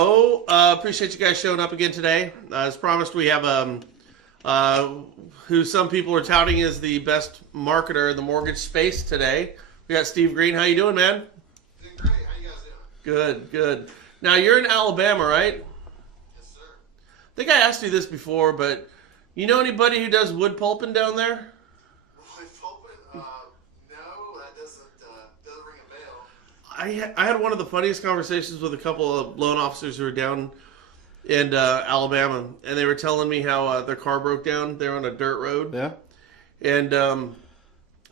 So, appreciate you guys showing up again today. As promised, we have who some people are touting as the best marketer in the mortgage space today. We got Steve Green. How you doing, man? Doing great. How you guys doing? Good, good. Now, you're in Alabama, right? Yes, sir. I think I asked you this before, but you know anybody who does wood pulping down there? Wood pulping? No, that doesn't ring a bell. I had one of the funniest conversations with a couple of loan officers who were down in Alabama, and they were telling me how their car broke down. They were on a dirt road. Yeah. And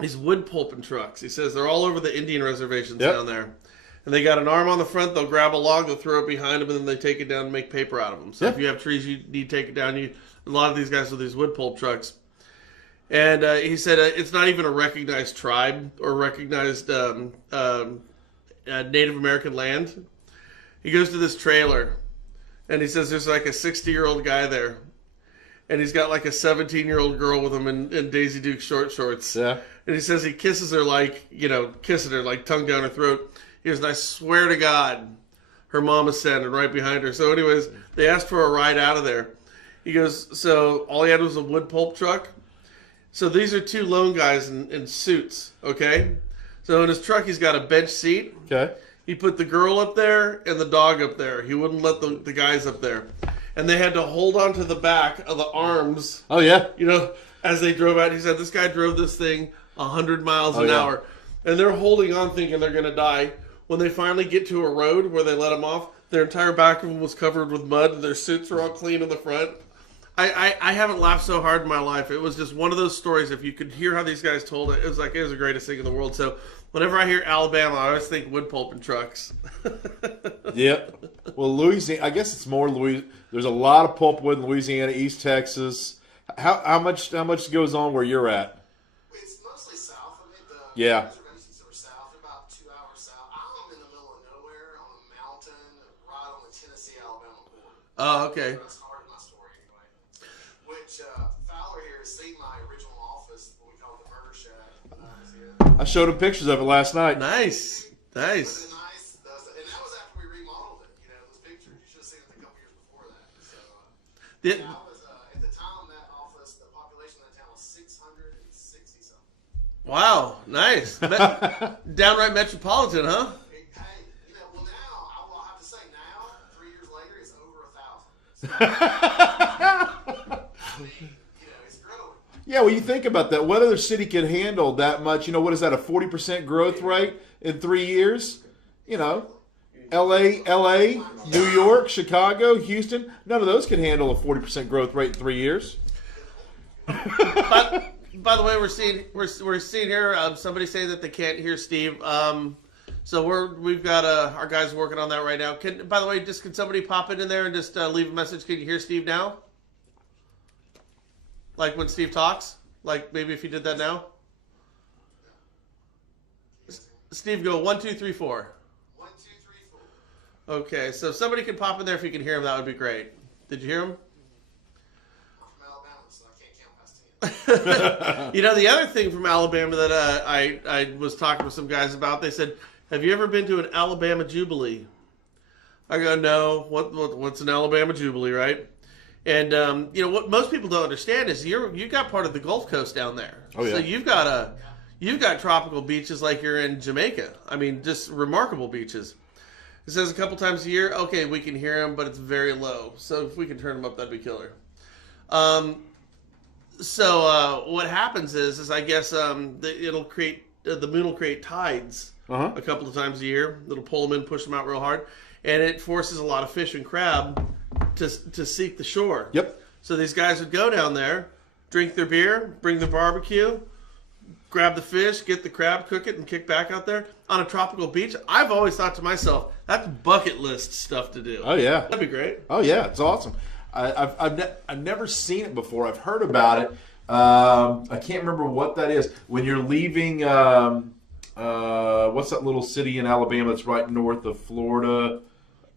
these wood pulping trucks, he says, they're all over the Indian reservations down there. And they got an arm on the front. They'll grab a log, they'll throw it behind them, and then they take it down and make paper out of them. So if you have trees you need to take it down, a lot of these guys with these wood pulp trucks. And he said it's not even a recognized tribe or recognized Native American land. He goes to this trailer, and he says there's like a 60-year-old guy there. And he's got like a 17-year-old girl with him in Daisy Duke short shorts. Yeah. And he says he kisses her kissing her like tongue down her throat. He goes, and I swear to God, her mom is standing right behind her. So anyways, they asked for a ride out of there. He goes, so all he had was a wood pulp truck. So these are two lone guys in suits, okay? So in his truck, he's got a bench seat. Okay. He put the girl up there and the dog up there. He wouldn't let the guys up there. And they had to hold on to the back of the arms. Oh, yeah. As they drove out. He said this guy drove this thing 100 miles an hour. And they're holding on thinking they're going to die. When they finally get to a road where they let them off, their entire back of them was covered with mud. And their suits were all clean in the front. I haven't laughed so hard in my life. It was just one of those stories. If you could hear how these guys told it, it was the greatest thing in the world. So whenever I hear Alabama, I always think wood pulp and trucks. Yep. Well, Louisiana, I guess it's more Louisiana. There's a lot of pulpwood in Louisiana, East Texas. How much goes on where you're at? It's mostly south of it. Yeah. Reservations are south, about 2 hours south. I'm in the middle of nowhere on a mountain right on the Tennessee-Alabama border. Oh, okay. That's the heart of my story anyway. Which Fowler here has seen my original office, what we call the Murder Shack. I showed him pictures of it last night. Nice. Nice. And that was after we remodeled it. Those pictures. You should have seen it a couple years before that. So, that was, at the time, that office, the population of that town was 660 something. Wow, nice. Downright metropolitan, huh? Hey, well now, I will have to say now, 3 years later, it's over 1,000. So, it's growing. Yeah, well, you think about that. What other city can handle that much? What is that, a 40% growth rate in 3 years? L.A., New York, Chicago, Houston, none of those can handle a 40% growth rate in 3 years. By the way, we're seeing here somebody say that they can't hear Steve. So we've got our guys working on that right now. By the way, can somebody pop it in there and just leave a message? Can you hear Steve now? Like when Steve talks? Like maybe if you did that now? Steve, go 1, 2, 3, 4. 1, 2, 3, 4. Okay, so if somebody can pop in there if you can hear him, that would be great. Did you hear him? I'm from Alabama, so I can't count past 10. The other thing from Alabama that I was talking with some guys about, they said, have you ever been to an Alabama Jubilee? I go, no. What's an Alabama Jubilee, right? And what most people don't understand is you got part of the Gulf Coast down there. Oh yeah. So you've got tropical beaches like you're in Jamaica. I mean, just remarkable beaches. It says a couple times a year, okay, we can hear them, but it's very low. So if we can turn them up, that'd be killer. So what happens is I guess it'll create the moon will create tides a couple of times a year. It'll pull them in, push them out real hard, and it forces a lot of fish and crab to seek the shore. Yep. So these guys would go down there, drink their beer, bring their barbecue, grab the fish, get the crab, cook it, and kick back out there on a tropical beach. I've always thought to myself, that's bucket list stuff to do. Oh yeah, that'd be great. Oh yeah, it's awesome. I've never seen it before. I've heard about it. I can't remember what that is. When you're leaving, what's that little city in Alabama that's right north of Florida?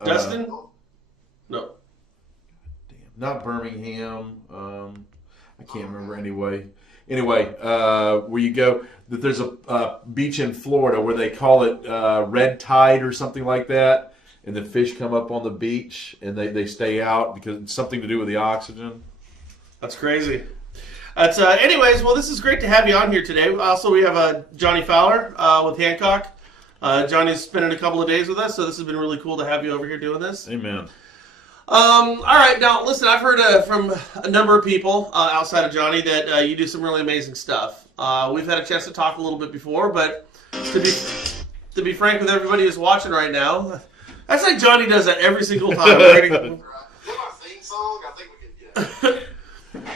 Destin? No. Damn, not Birmingham. I can't remember anyway. Where you go, there's a beach in Florida where they call it Red Tide or something like that. and the fish come up on the beach and they stay out because it's something to do with the oxygen. That's crazy. That's anyways. Well, this is great to have you on here today. Also, we have Johnny Fowler with Hancock. Johnny's spending a couple of days with us, so this has been really cool to have you over here doing this. Amen. All right, now listen. I've heard from a number of people outside of Johnny that you do some really amazing stuff. We've had a chance to talk a little bit before, but to be frank with everybody who's watching right now, that's like Johnny does that every single time. Is that our theme song? I think we could get it.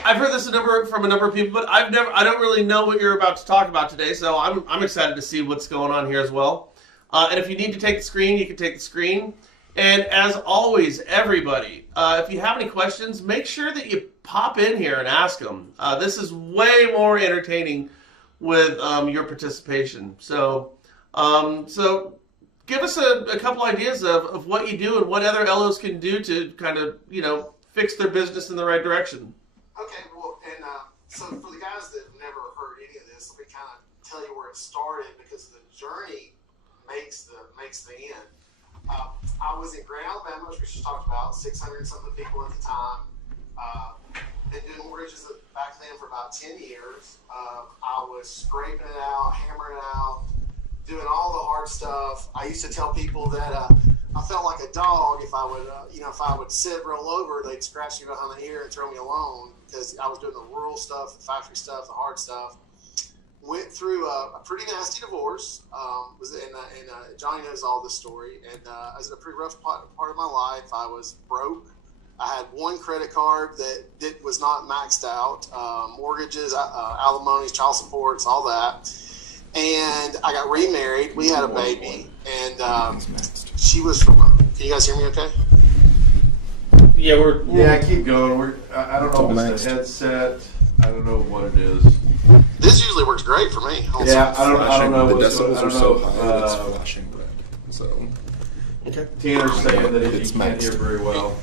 I've heard this from a number of people, but I don't really know what you're about to talk about today, so I'm excited to see what's going on here as well. And if you need to take the screen, you can take the screen. And as always, everybody, if you have any questions, make sure that you pop in here and ask them. This is way more entertaining with your participation. So give us a couple ideas of what you do and what other LOs can do to kind of, fix their business in the right direction. Okay, well, and so for the guys that have never heard any of this, let me kind of tell you where it started, because the journey makes the end. I was in Grand Alabama, which we just talked about, 600 and something people at the time. Been doing mortgages back then for about 10 years. I was scraping it out, hammering it out, doing all the hard stuff. I used to tell people that I felt like a dog if I would sit, roll over, they'd scratch me behind the ear and throw me alone, because I was doing the rural stuff, the factory stuff, the hard stuff. Went through a pretty nasty divorce. Johnny knows all this story. And I was in a pretty rough part of my life. I was broke. I had one credit card that was not maxed out. Mortgages, alimonies, child supports, all that. And I got remarried. We had a baby. And she was from... Can you guys hear me okay? Yeah, Keep going. I don't know if it's the headset. I don't know what it is. This usually works great for me. Yeah, I don't know. The decibels are so high that it's flashing red. So okay. Tanner's saying that he can't hear very well.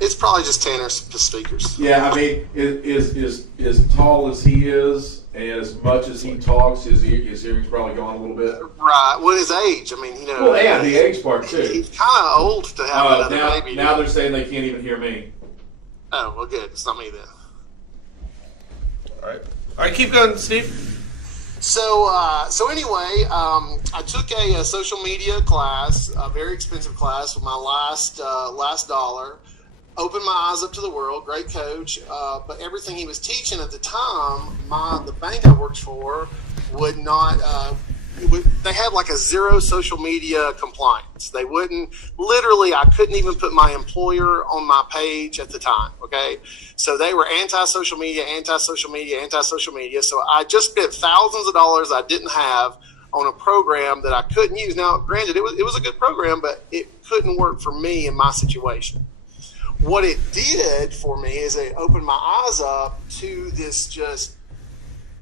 It's probably just Tanner's speakers. Yeah, I mean, is as tall as he is, and as much as he talks, his hearing's probably gone a little bit. Right. Well, his age. I mean, Well, yeah, the age part too. He's kind of old to have another baby. Now they're saying they can't even hear me. Oh, well, good. It's not me then. All right, keep going, Steve. So anyway, I took a social media class, a very expensive class, with my last dollar. Opened my eyes up to the world. Great coach, but everything he was teaching at the time, the bank I worked for would not. They had like a zero social media compliance. They wouldn't. Literally, I couldn't even put my employer on my page at the time. Okay, so they were anti-social media. So I just spent thousands of dollars I didn't have on a program that I couldn't use. Now, granted, it was a good program, but it couldn't work for me in my situation. What it did for me is it opened my eyes up to this just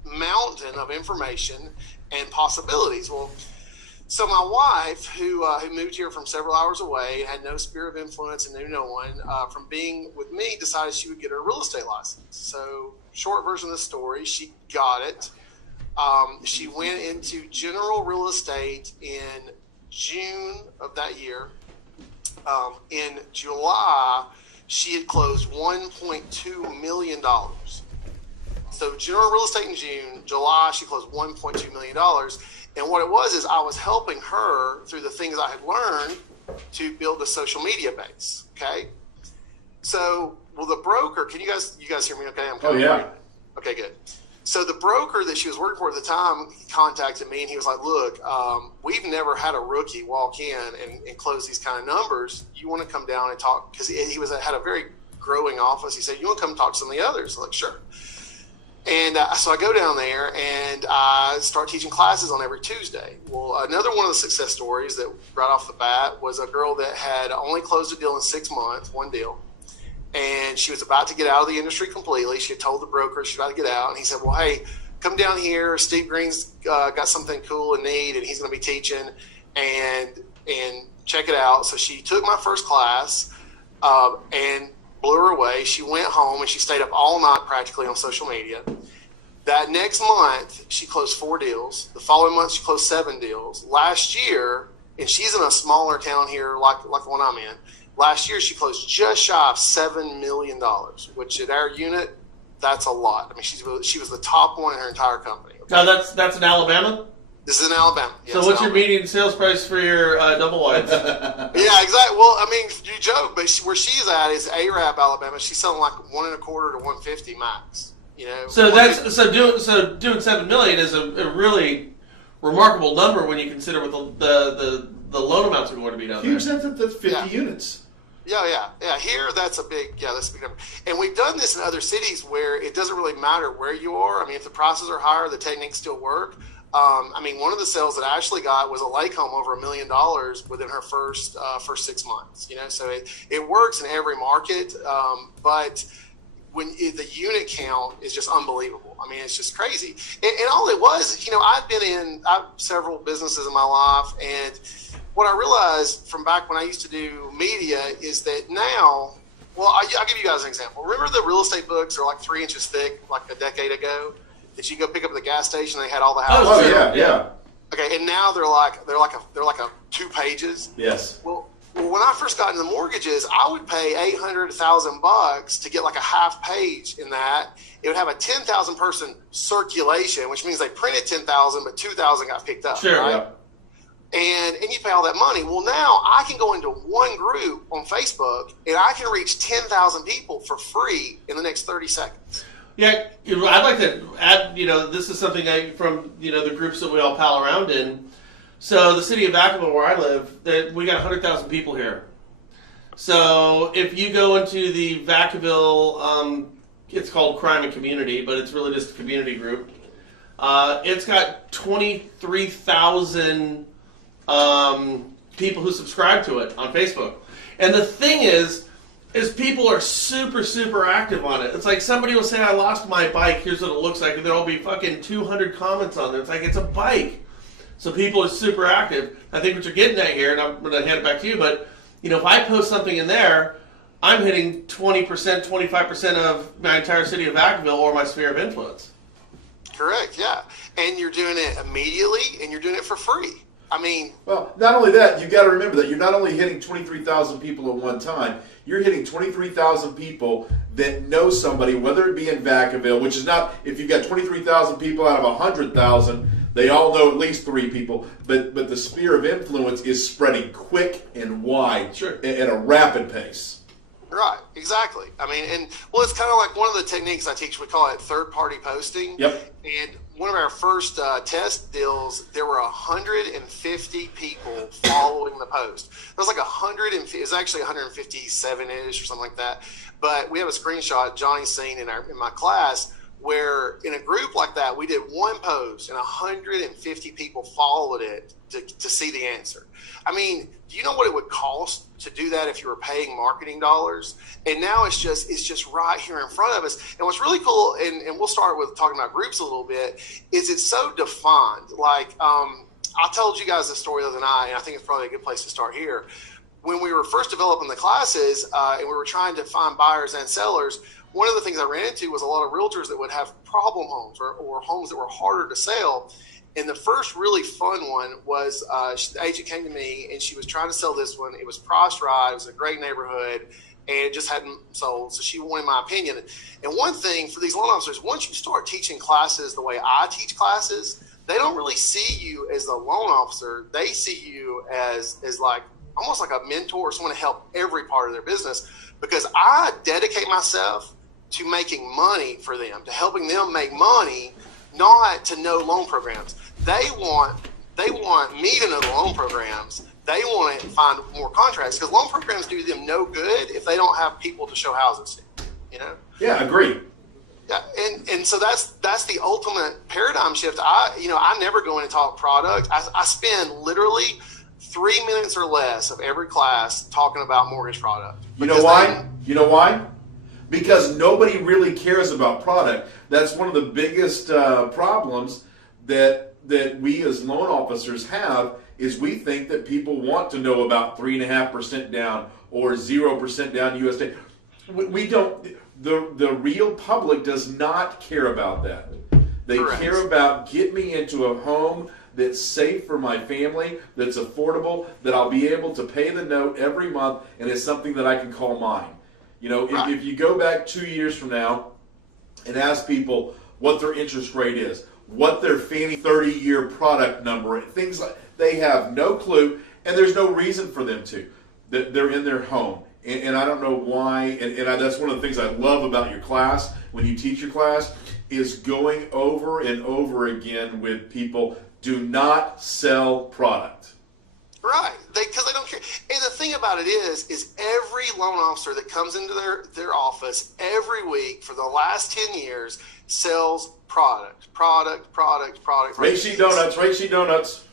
mountain of information and possibilities. Well, so my wife, who moved here from several hours away, had no sphere of influence and knew no one, from being with me, decided she would get her real estate license. So, short version of the story, she got it. She went into general real estate in June of that year. In July, she had closed $1.2 million. So general real estate in June, July, she closed $1.2 million. And what it was is I was helping her through the things I had learned to build a social media base. Okay. So, well, the broker, you guys hear me okay? Oh, yeah. Okay, good. So the broker that she was working for at the time, he contacted me and he was like, look, we've never had a rookie walk in and close these kind of numbers. You want to come down and talk? Because he had a very growing office. He said, you want to come talk to some of the others? I'm like, sure. And so I go down there and I start teaching classes on every Tuesday. Well, another one of the success stories that right off the bat was a girl that had only closed a deal in 6 months, one deal. And she was about to get out of the industry completely. She had told the broker she was about to get out. And he said, well, hey, come down here. Steve Green's got something cool and neat, and he's going to be teaching, and check it out. So she took my first class and blew her away. She went home, and she stayed up all night practically on social media. That next month, she closed 4 deals. The following month, she closed 7 deals. Last year, and she's in a smaller town here, like the one I'm in. Last year, she closed just shy of $7 million, which at our unit, that's a lot. I mean, she was the top one in her entire company. Okay? Now that's in Alabama. This is in Alabama. Yeah, So what's your median sales price for your double wides? Yeah, exactly. Well, I mean, you joke, but where she's at is Arab, Alabama. She's selling like 1.25 to 150 max. You know. So doing $7 million is a really remarkable number when you consider what the loan amounts are going to be down there. Huge, that's 50 units. Yeah. Here, that's a big number. And we've done this in other cities where it doesn't really matter where you are. I mean, if the prices are higher, the techniques still work. I mean, one of the sales that Ashley got was a lake home over $1 million within her first 6 months. You know, so it works in every market, but when the unit count is just unbelievable. I mean, it's just crazy. And all it was, you know, I've several businesses in my life, and what I realized from back when I used to do media is that now, well, I'll give you guys an example. Remember the real estate books are like 3 inches thick, like a decade ago, that you go pick up at the gas station? They had all the houses. Oh yeah. Okay, and now they're like a 2 pages. Yes. Well, when I first got into mortgages, I would pay $800,000 to get like a half page in that. It would have a 10,000 person circulation, which means they printed 10,000, but 2,000 got picked up. Sure. Right? Yeah. And you pay all that money. Well, now I can go into one group on Facebook and I can reach 10,000 people for free in the next 30 seconds. Yeah, I'd like to add, you know, this is something from, you know, the groups that we all pal around in. So the city of Vacaville, where I live, we got 100,000 people here. So if you go into the Vacaville, it's called Crime and Community, but it's really just a community group. It's got 23,000 people who subscribe to it on Facebook. And the thing is people are super, super active on it. It's like somebody will say, I lost my bike, here's what it looks like, and there'll be fucking 200 comments on there. It's like, it's a bike. So people are super active. I think what you're getting at here, and I'm going to hand it back to you, but, you know, if I post something in there, I'm hitting 20%, 25% of my entire city of Vacaville or my sphere of influence. Correct, yeah. And you're doing it immediately, and you're doing it for free. I mean... Well, not only that, you got to remember that you're not only hitting 23,000 people at one time, you're hitting 23,000 people that know somebody, whether it be in Vacaville, which is not, if you've got 23,000 people out of 100,000, they all know at least 3 people, but the sphere of influence is spreading quick and wide. Sure. At a rapid pace. Right, exactly. I mean, and well, it's kind of like one of the techniques I teach. We call it third-party posting. Yep. And one of our first test deals, there were 150 people following the post. There was like 150. It was actually 157-ish or something like that. But we have a screenshot Johnny's seen in my class where in a group like that, we did one post and 150 people followed it to see the answer. I mean, do you know what it would cost to do that if you were paying marketing dollars? And now it's just right here in front of us. And what's really cool, and we'll start with talking about groups a little bit, is it's so defined. Like, I told you guys this story the other night, and I think it's probably a good place to start here. When we were first developing the classes and we were trying to find buyers and sellers, one of the things I ran into was a lot of realtors that would have problem homes or homes that were harder to sell. And the first really fun one was the agent came to me and she was trying to sell this one. It was priced right. It was a great neighborhood and it just hadn't sold. So she wanted my opinion. And one thing for these loan officers, once you start teaching classes the way I teach classes, they don't really see you as the loan officer. They see you as like almost like a mentor or someone to help every part of their business, because I dedicate myself to making money for them, to helping them make money, not to know loan programs. They want me to know the loan programs. They want to find more contracts, because loan programs do them no good if they don't have people to show houses to, you know? Yeah, agree. Yeah, and so that's the ultimate paradigm shift. I never go in and talk product. I spend literally 3 minutes or less of every class talking about mortgage product. You know why? Because nobody really cares about product. That's one of the biggest problems that we as loan officers have, is we think that people want to know about 3.5% down or 0% down USD. We don't. The real public does not care about that. They Correct. care about, get me into a home that's safe for my family, that's affordable, that I'll be able to pay the note every month, and it's something that I can call mine. You know, if you go back 2 years from now and ask people what their interest rate is, what their Fannie 30-year product number is, things like, they have no clue, and there's no reason for them to. They're in their home. And I don't know why, that's one of the things I love about your class, when you teach your class, is going over and over again with people, do not sell product. Right, because they don't care. And the thing about it is every loan officer that comes into their office every week for the last 10 years sells product. Rate sheet donuts.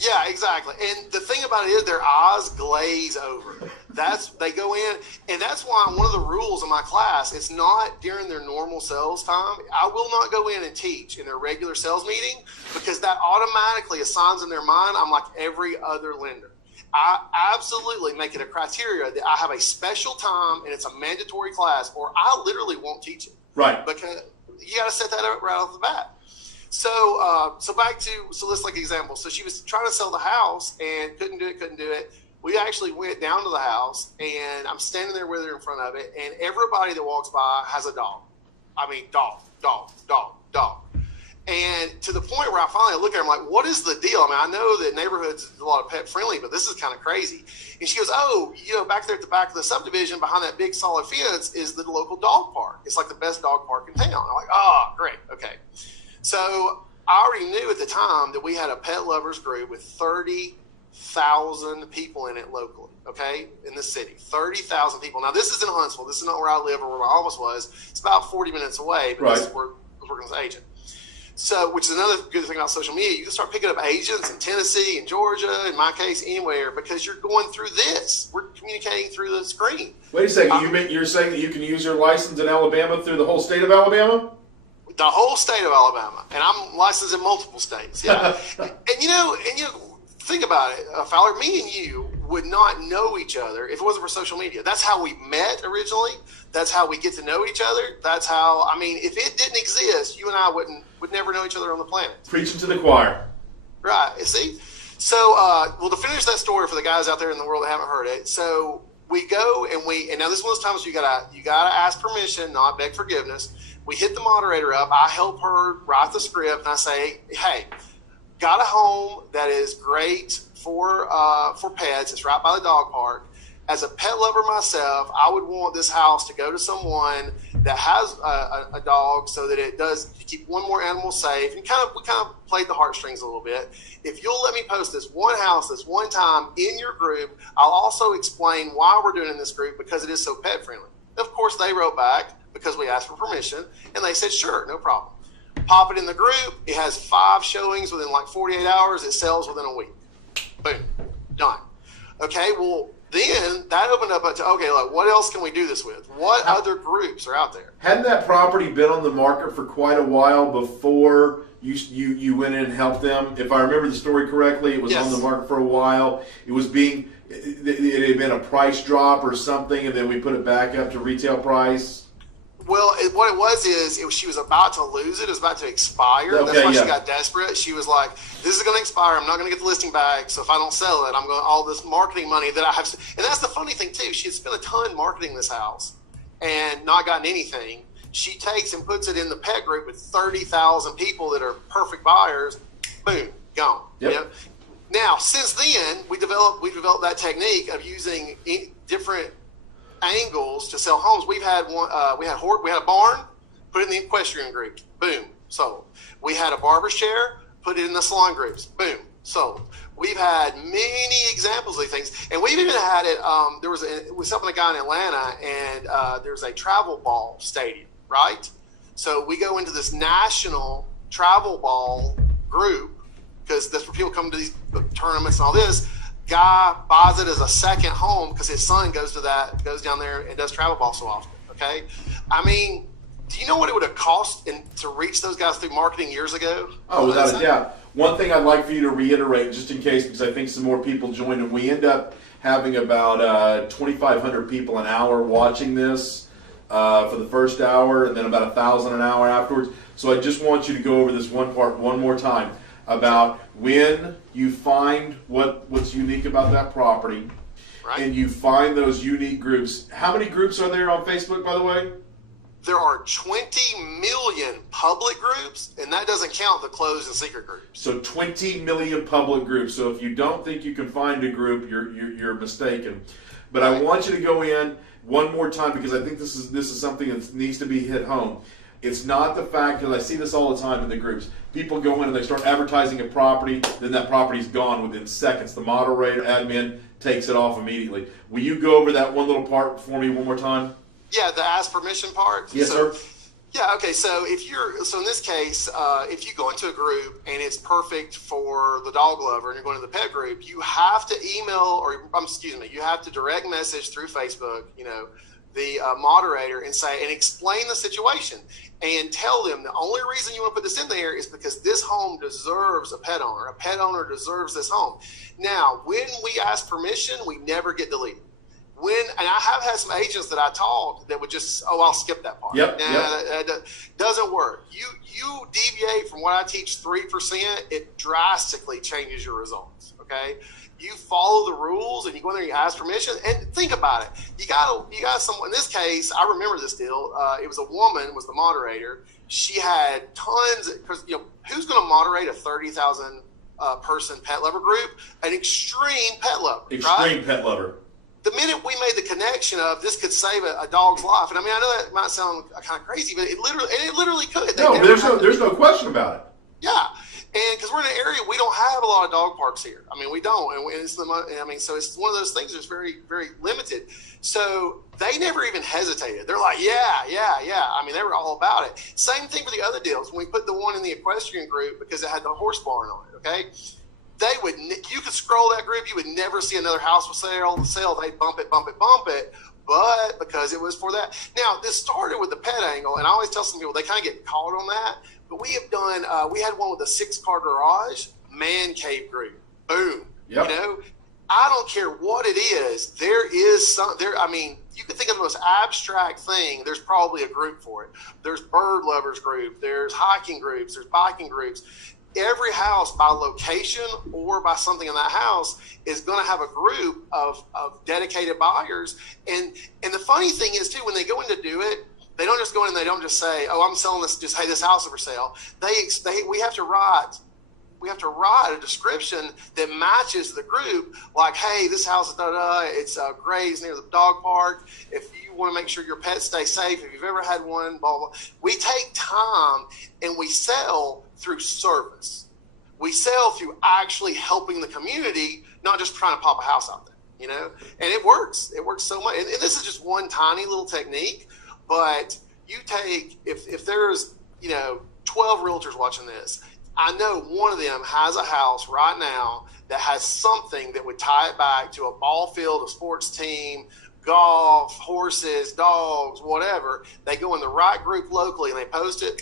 Yeah, exactly. And the thing about it is their eyes glaze over. They go in, and that's why one of the rules of my class, it's not during their normal sales time. I will not go in and teach in their regular sales meeting, because that automatically assigns in their mind I'm like every other lender. I absolutely make it a criteria that I have a special time and it's a mandatory class, or I literally won't teach it. Right. Because you got to set that up right off the bat. So let's like example. So she was trying to sell the house and couldn't do it. We actually went down to the house, and I'm standing there with her in front of it, and everybody that walks by has a dog. I mean, dog. And to the point where I finally look at her, I'm like, what is the deal? I mean, I know that neighborhoods are a lot of pet friendly, but this is kind of crazy. And she goes, oh, back there at the back of the subdivision behind that big solid fence is the local dog park. It's like the best dog park in town. I'm like, oh, great. Okay. So I already knew at the time that we had a pet lovers group with 30,000 people in it locally, okay, in the city. 30,000 people. Now, this is in Huntsville. This is not where I live or where my office was. It's about 40 minutes away, but this is where I was working as an agent. So, which is another good thing about social media. You can start picking up agents in Tennessee and Georgia, in my case, anywhere, because you're going through this. We're communicating through the screen. Wait a second. You're saying that you can use your license in Alabama through the whole state of Alabama? The whole state of Alabama, and I'm licensed in multiple states. Yeah, and think about it, Fowler. Me and you would not know each other if it wasn't for social media. That's how we met originally. That's how we get to know each other. That's how. I mean, if it didn't exist, you and I would never know each other on the planet. Preaching to the choir. Right. You see. So, to finish that story for the guys out there in the world that haven't heard it. So we go and now this is one of those times you gotta ask permission, not beg forgiveness. We hit the moderator up. I help her write the script, and I say, hey, got a home that is great for pets. It's right by the dog park. As a pet lover myself, I would want this house to go to someone that has a dog, so that it does keep one more animal safe. And we kind of played the heartstrings a little bit. If you'll let me post this one house this one time in your group, I'll also explain why we're doing it in this group, because it is so pet friendly. Of course, they wrote back, because we asked for permission, and they said, sure, no problem. Pop it in the group. It has 5 showings within like 48 hours. It sells within a week. Boom. Done. Okay, well, then that opened up to, okay, like, what else can we do this with? What other groups are out there? Hadn't that property been on the market for quite a while before you went in and helped them? If I remember the story correctly, it was on the market for a while. It had been a price drop or something, and then we put it back up to retail price. Well, what it was is she was about to lose it. It was about to expire. Okay, that's why she got desperate. She was like, this is going to expire. I'm not going to get the listing back. So if I don't sell it, I'm going all this marketing money that I have. And that's the funny thing, too. She had spent a ton marketing this house and not gotten anything. She takes and puts it in the pet group with 30,000 people that are perfect buyers. Boom, gone. Yep. You know? Now, since then, we developed that technique of using different angles to sell homes. We had a barn, put it in the equestrian group, boom, sold. We had a barber's chair, put it in the salon groups, boom, sold. We've had many examples of these things, and we've even had it. There was helping a guy in Atlanta, and there's a travel ball stadium, right? So we go into this national travel ball group, because that's where people come to these tournaments and all this. Guy buys it as a second home because his son goes down there and does travel ball so often. Okay, I mean, do you know what it would have cost to reach those guys through marketing years ago? Oh, without a doubt. One thing I'd like for you to reiterate, just in case, because I think some more people joined, and we end up having about 2,500 people an hour watching this for the first hour, and then about 1,000 an hour afterwards. So I just want you to go over this one part one more time. about when you find what's unique about that property, Right. and you find those unique groups. How many groups are there on Facebook, by the way? There are 20 million public groups, and that doesn't count the closed and secret groups. So 20 million public groups. So if you don't think you can find a group, you're mistaken. But I want you to go in one more time, because I think this is something that needs to be hit home. It's not the fact, because I see this all the time in the groups. People go in and they start advertising a property, then that property's gone within seconds. The moderator, admin, takes it off immediately. Will you go over that one little part for me one more time? Yeah, the ask permission part. Yes, sir. Yeah, okay. So in this case, if you go into a group and it's perfect for the dog lover and you're going to the pet group, you have to email you have to direct message through Facebook, the moderator and explain the situation and tell them the only reason you want to put this in there is because this home deserves a pet owner. A pet owner deserves this home. Now, when we ask permission, we never get deleted. And I have had some agents that I taught that would just, I'll skip that part. Yep. That doesn't work. You deviate from what I teach 3%, it drastically changes your results. Okay. You follow the rules and you go in there and you ask permission, and think about it. You got someone, in this case, I remember this deal. It was a woman was the moderator. She had tons, because who's going to moderate a 30,000 person pet lover group? An extreme pet lover. Extreme pet lover. The minute we made the connection of this could save a dog's life, and I know that might sound kind of crazy, but it literally could. There's no question about it. Yeah, and because we're in an area we don't have a lot of dog parks here. We don't, so it's one of those things that's very, very limited. So they never even hesitated. They're like, yeah. They were all about it. Same thing with the other deals. When we put the one in the equestrian group because it had the horse barn on it. Okay. You could scroll that group, you would never see another house for sale. They'd bump it. But because it was for that. Now, this started with the pet angle, and I always tell some people they kind of get caught on that. But we have done, we had one with a 6-car garage, man cave group. Boom. Yep. I don't care what it is. There is you can think of the most abstract thing. There's probably a group for it. There's bird lovers group. There's hiking groups. There's biking groups. Every house, by location or by something in that house, is going to have a group of dedicated buyers. And the funny thing is, too, when they go in to do it, they don't just go in and they don't just say, "Oh, I'm selling this. Just, hey, this house is for sale." We have to write a description that matches the group. Like, "Hey, this house is it's graze near the dog park. If you want to make sure your pets stay safe, if you've ever had one, blah blah." We take time and we sell through service. We sell through actually helping the community, not just trying to pop a house out there, and it works. It works so much. And this is just one tiny little technique, but you take, if there's, 12 realtors watching this, I know one of them has a house right now that has something that would tie it back to a ball field, a sports team, golf, horses, dogs, whatever. They go in the right group locally and they post it,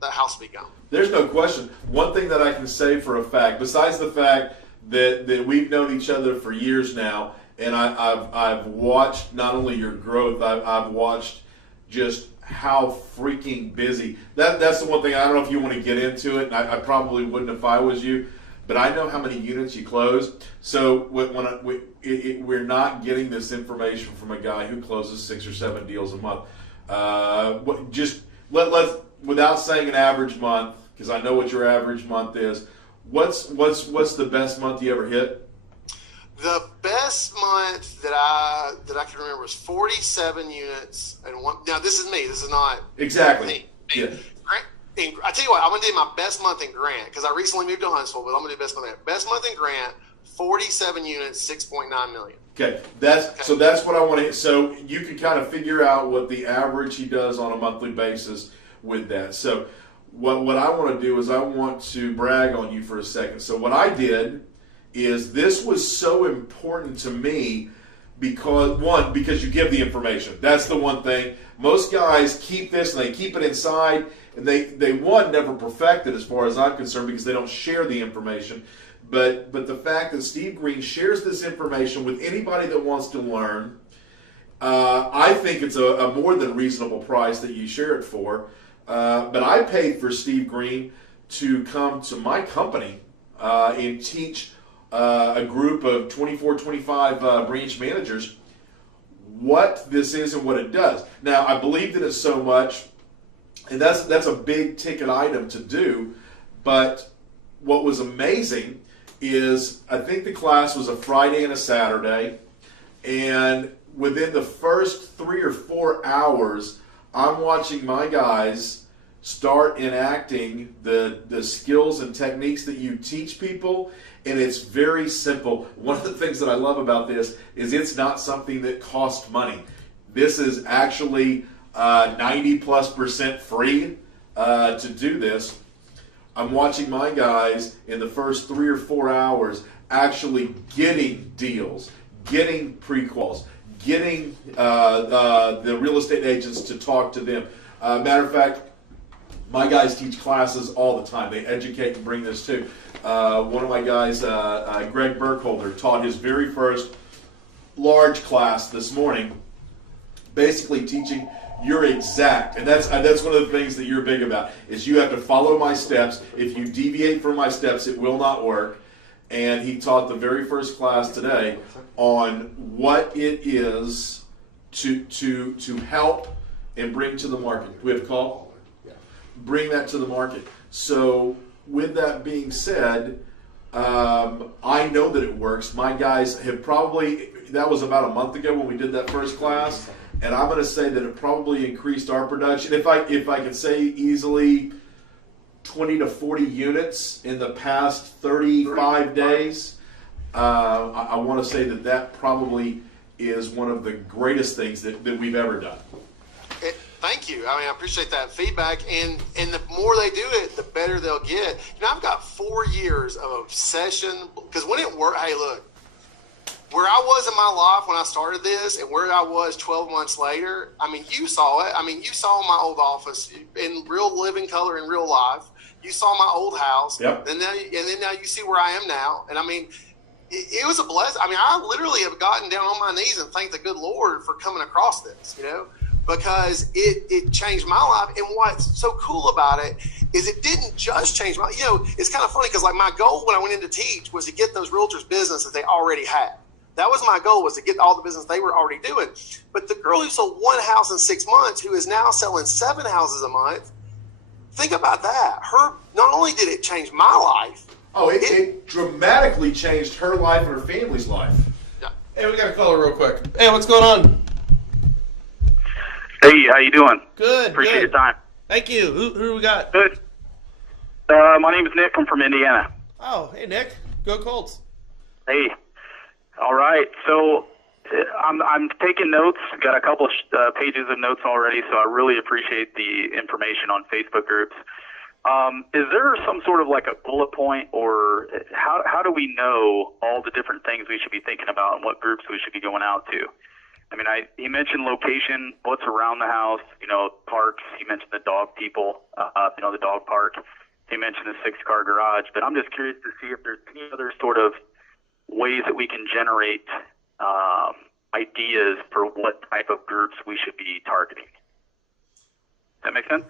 that house will be gone. There's no question. One thing that I can say for a fact, besides the fact that we've known each other for years now, and I've watched not only your growth, I've watched just how freaking busy. That's the one thing. I don't know if you want to get into it, and I probably wouldn't if I was you, but I know how many units you close. So we're not getting this information from a guy who closes 6 or 7 deals a month. Let's without saying an average month, because I know what your average month is. What's the best month you ever hit? The best month that I can remember was 47 units and one. Now this is me. This is not exactly me. Yeah. I tell you what, I'm gonna do my best month in Grant because I recently moved to Huntsville, but I'm gonna do best month there. Best month in Grant, 47 units, 6.9 million. Okay, so that's what I want to. So you can kind of figure out what the average he does on a monthly basis with that. So what I want to do is I want to brag on you for a second. So what I did is this was so important to me because you give the information. That's the one thing. Most guys keep this and they keep it inside, and they never perfect it as far as I'm concerned because they don't share the information. But the fact that Steve Green shares this information with anybody that wants to learn, I think it's a more than reasonable price that you share it for. But I paid for Steve Green to come to my company and teach a group of 24, 25 branch managers what this is and what it does. Now, I believed in it so much, and that's a big ticket item to do, but what was amazing is I think the class was a Friday and a Saturday, and within the first 3 or 4 hours, I'm watching my guys start enacting the skills and techniques that you teach people, and it's very simple. One of the things that I love about this is it's not something that costs money. This is actually 90+% free to do this. I'm watching my guys in the first 3 or 4 hours actually getting deals, getting pre-quals, getting the real estate agents to talk to them. Matter of fact, my guys teach classes all the time. They educate and bring this too. One of my guys, Greg Burkholder, taught his very first large class this morning, basically teaching your exact, and that's one of the things that you're big about, is you have to follow my steps. If you deviate from my steps, it will not work. And he taught the very first class today on what it is to help and bring to the market. Do we have a call? Yeah. Bring that to the market. So with that being said, I know that it works. My guys have probably, that was about a month ago when we did that first class, and I'm going to say that it probably increased our production. If I can say easily 20 to 40 units in the past 35 days, I want to say that probably is one of the greatest things that we've ever done. Thank you. I mean, I appreciate that feedback, and the more they do it, the better they'll get. I've got 4 years of obsession, because when it worked, hey, look, where I was in my life when I started this and where I was 12 months later, I mean, you saw it. I mean, you saw my old office in real living color in real life. You saw my old house. Yep. And then now you see where I am now. And I mean, it was a blessing. I mean, I literally have gotten down on my knees and thanked the good Lord for coming across this, because it changed my life. And what's so cool about it is it didn't just change my, it's kind of funny because like my goal when I went in to teach was to get those realtors business that they already had. That was my goal, was to get all the business they were already doing. But the girl who sold 1 house in 6 months, who is now selling 7 houses a month, think about that. Her, not only did it change my life. Oh, it dramatically changed her life and her family's life. Yeah. Hey, we got a caller real quick. Hey, what's going on? Hey, how you doing? Good. Appreciate good. your time. Thank you. Who do we got? Good. My name is Nick. I'm from Indiana. Oh, hey, Nick. Go Colts. Hey. All right. So I'm taking notes. Got a couple of pages of notes already, so I really appreciate the information on Facebook groups. Is there some sort of like a bullet point, or how do we know all the different things we should be thinking about and what groups we should be going out to? I mean, he mentioned location, what's around the house, parks. He mentioned the dog people, the dog park. He mentioned the 6-car garage. But I'm just curious to see if there's any other sort of ways that we can generate ideas for what type of groups we should be targeting. Does that make sense?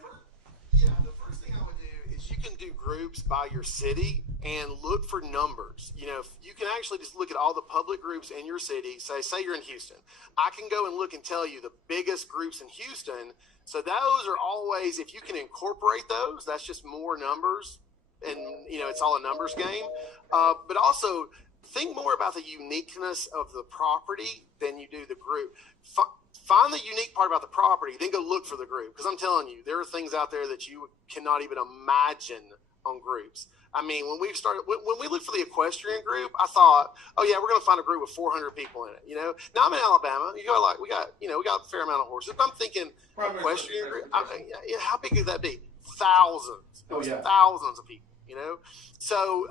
Yeah, the first thing I would do is you can do groups by your city and look for numbers. You can actually just look at all the public groups in your city. Say you're in Houston. I can go and look and tell you the biggest groups in Houston. So those are always, if you can incorporate those, that's just more numbers. And, it's all a numbers game. But also, think more about the uniqueness of the property than you do the group. Find the unique part about the property, then go look for the group. Because I'm telling you, there are things out there that you cannot even imagine on groups. I mean, when we looked for the equestrian group, I thought, oh yeah, we're going to find a group with 400 people in it. Now I'm in Alabama. We got a fair amount of horses. But I'm thinking equestrian group. How big could that be? Thousands. Oh yeah, thousands of people. So.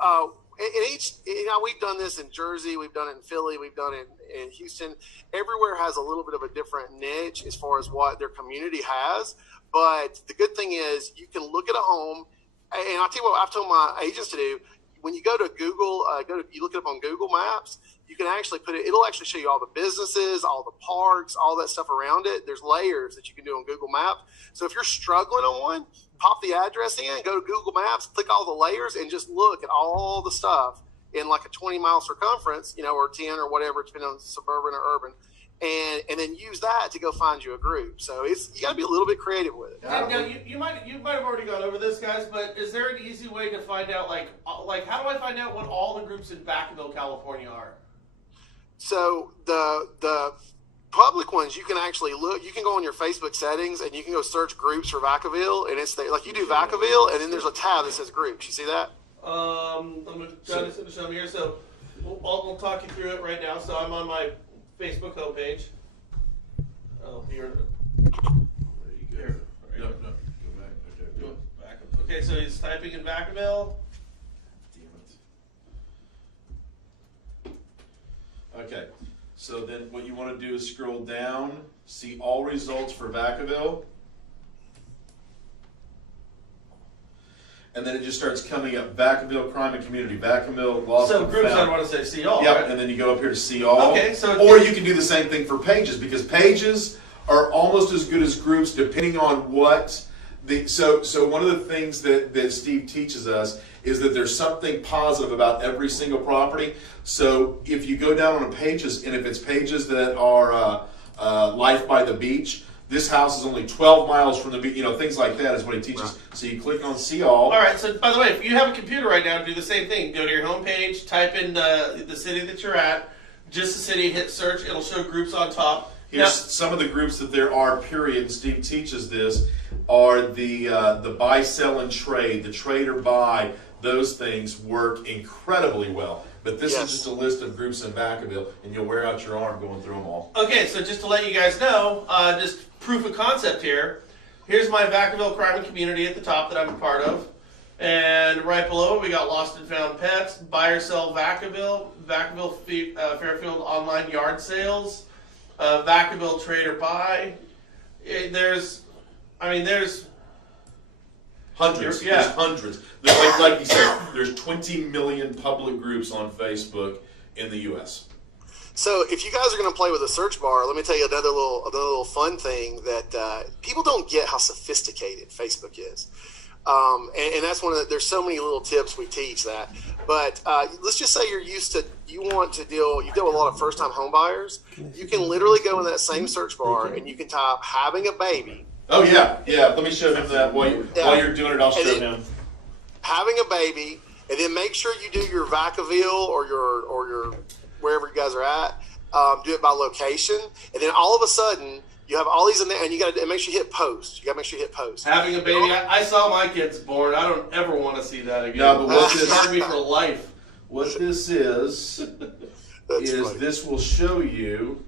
We've done this in Jersey, we've done it in Philly, we've done it in Houston. Everywhere has a little bit of a different niche as far as what their community has. But the good thing is you can look at a home, and I'll tell you what I've told my agents to do. When you go to Google, you look it up on Google Maps, you can actually put it. It'll actually show you all the businesses, all the parks, all that stuff around it. There's layers that you can do on Google Maps. So if you're struggling on one, pop the address in, go to Google Maps, click all the layers, and just look at all the stuff in like a 20-mile circumference, or 10 or whatever, depending on suburban or urban. And then use that to go find you a group. So you got to be a little bit creative with it. Now, you might have already gone over this, guys, but is there an easy way to find out, like how do I find out what all the groups in Vacaville, California are? So the public ones, you can actually look. You can go on your Facebook settings and you can go search groups for Vacaville, and it's there. Like you do Vacaville, and then there's a tab that says groups. You see that? I'm going to show me here. So we'll talk you through it right now. So I'm on my Facebook homepage. Oh, here. There you go. No, go back. Okay, Go back. Okay, so he's typing in Vacaville. damn it. Okay, so then what you want to do is scroll down, see all results for Vacaville. And then it just starts coming up, Vacaville Crime and Community, Vacaville Lost So and groups, Found. I want to say see all, Yep, right? and then you go up here to see all. Okay, so or you can do the same thing for pages, because pages are almost as good as groups depending on what so one of the things that Steve teaches us is that there's something positive about every single property. So if you go down on pages, and if it's pages that are Life by the Beach, this house is only 12 miles from the beach, things like that is what he teaches. Right. So you click on see all. All right, so by the way, if you have a computer right now, do the same thing. Go to your home page, type in the city that you're at, just the city, hit search, it'll show groups on top. Here's some of the groups that there are, period. Steve teaches this, are the buy, sell, and trade, the trade or buy, those things work incredibly well. But this is just a list of groups in Vacaville, and you'll wear out your arm going through them all. Okay, so just to let you guys know, just proof of concept here. Here's my Vacaville Crime and Community at the top that I'm a part of. And right below it, we got Lost and Found Pets, Buy or Sell Vacaville, Vacaville Fairfield Online Yard Sales, Vacaville Trade or Buy. There's hundreds. Yeah. There's hundreds. Like you said, there's 20 million public groups on Facebook in the U.S. So if you guys are going to play with a search bar, let me tell you another little fun thing that people don't get how sophisticated Facebook is. And that's one of there's so many little tips we teach that. But let's just say you deal with a lot of first-time home buyers. You can literally go in that same search bar and you can type having a baby. Oh, yeah. Let me show him that while you're doing it. I'll show him. Having a baby, and then make sure you do your Vacaville or your wherever you guys are at. Do it by location, and then all of a sudden you have all these in there, and you got to make sure you hit post. You got to make sure you hit post. Having a baby, I saw my kids born. I don't ever want to see that again. No, but what's this? Scarred me for life. What this is funny. This will show you.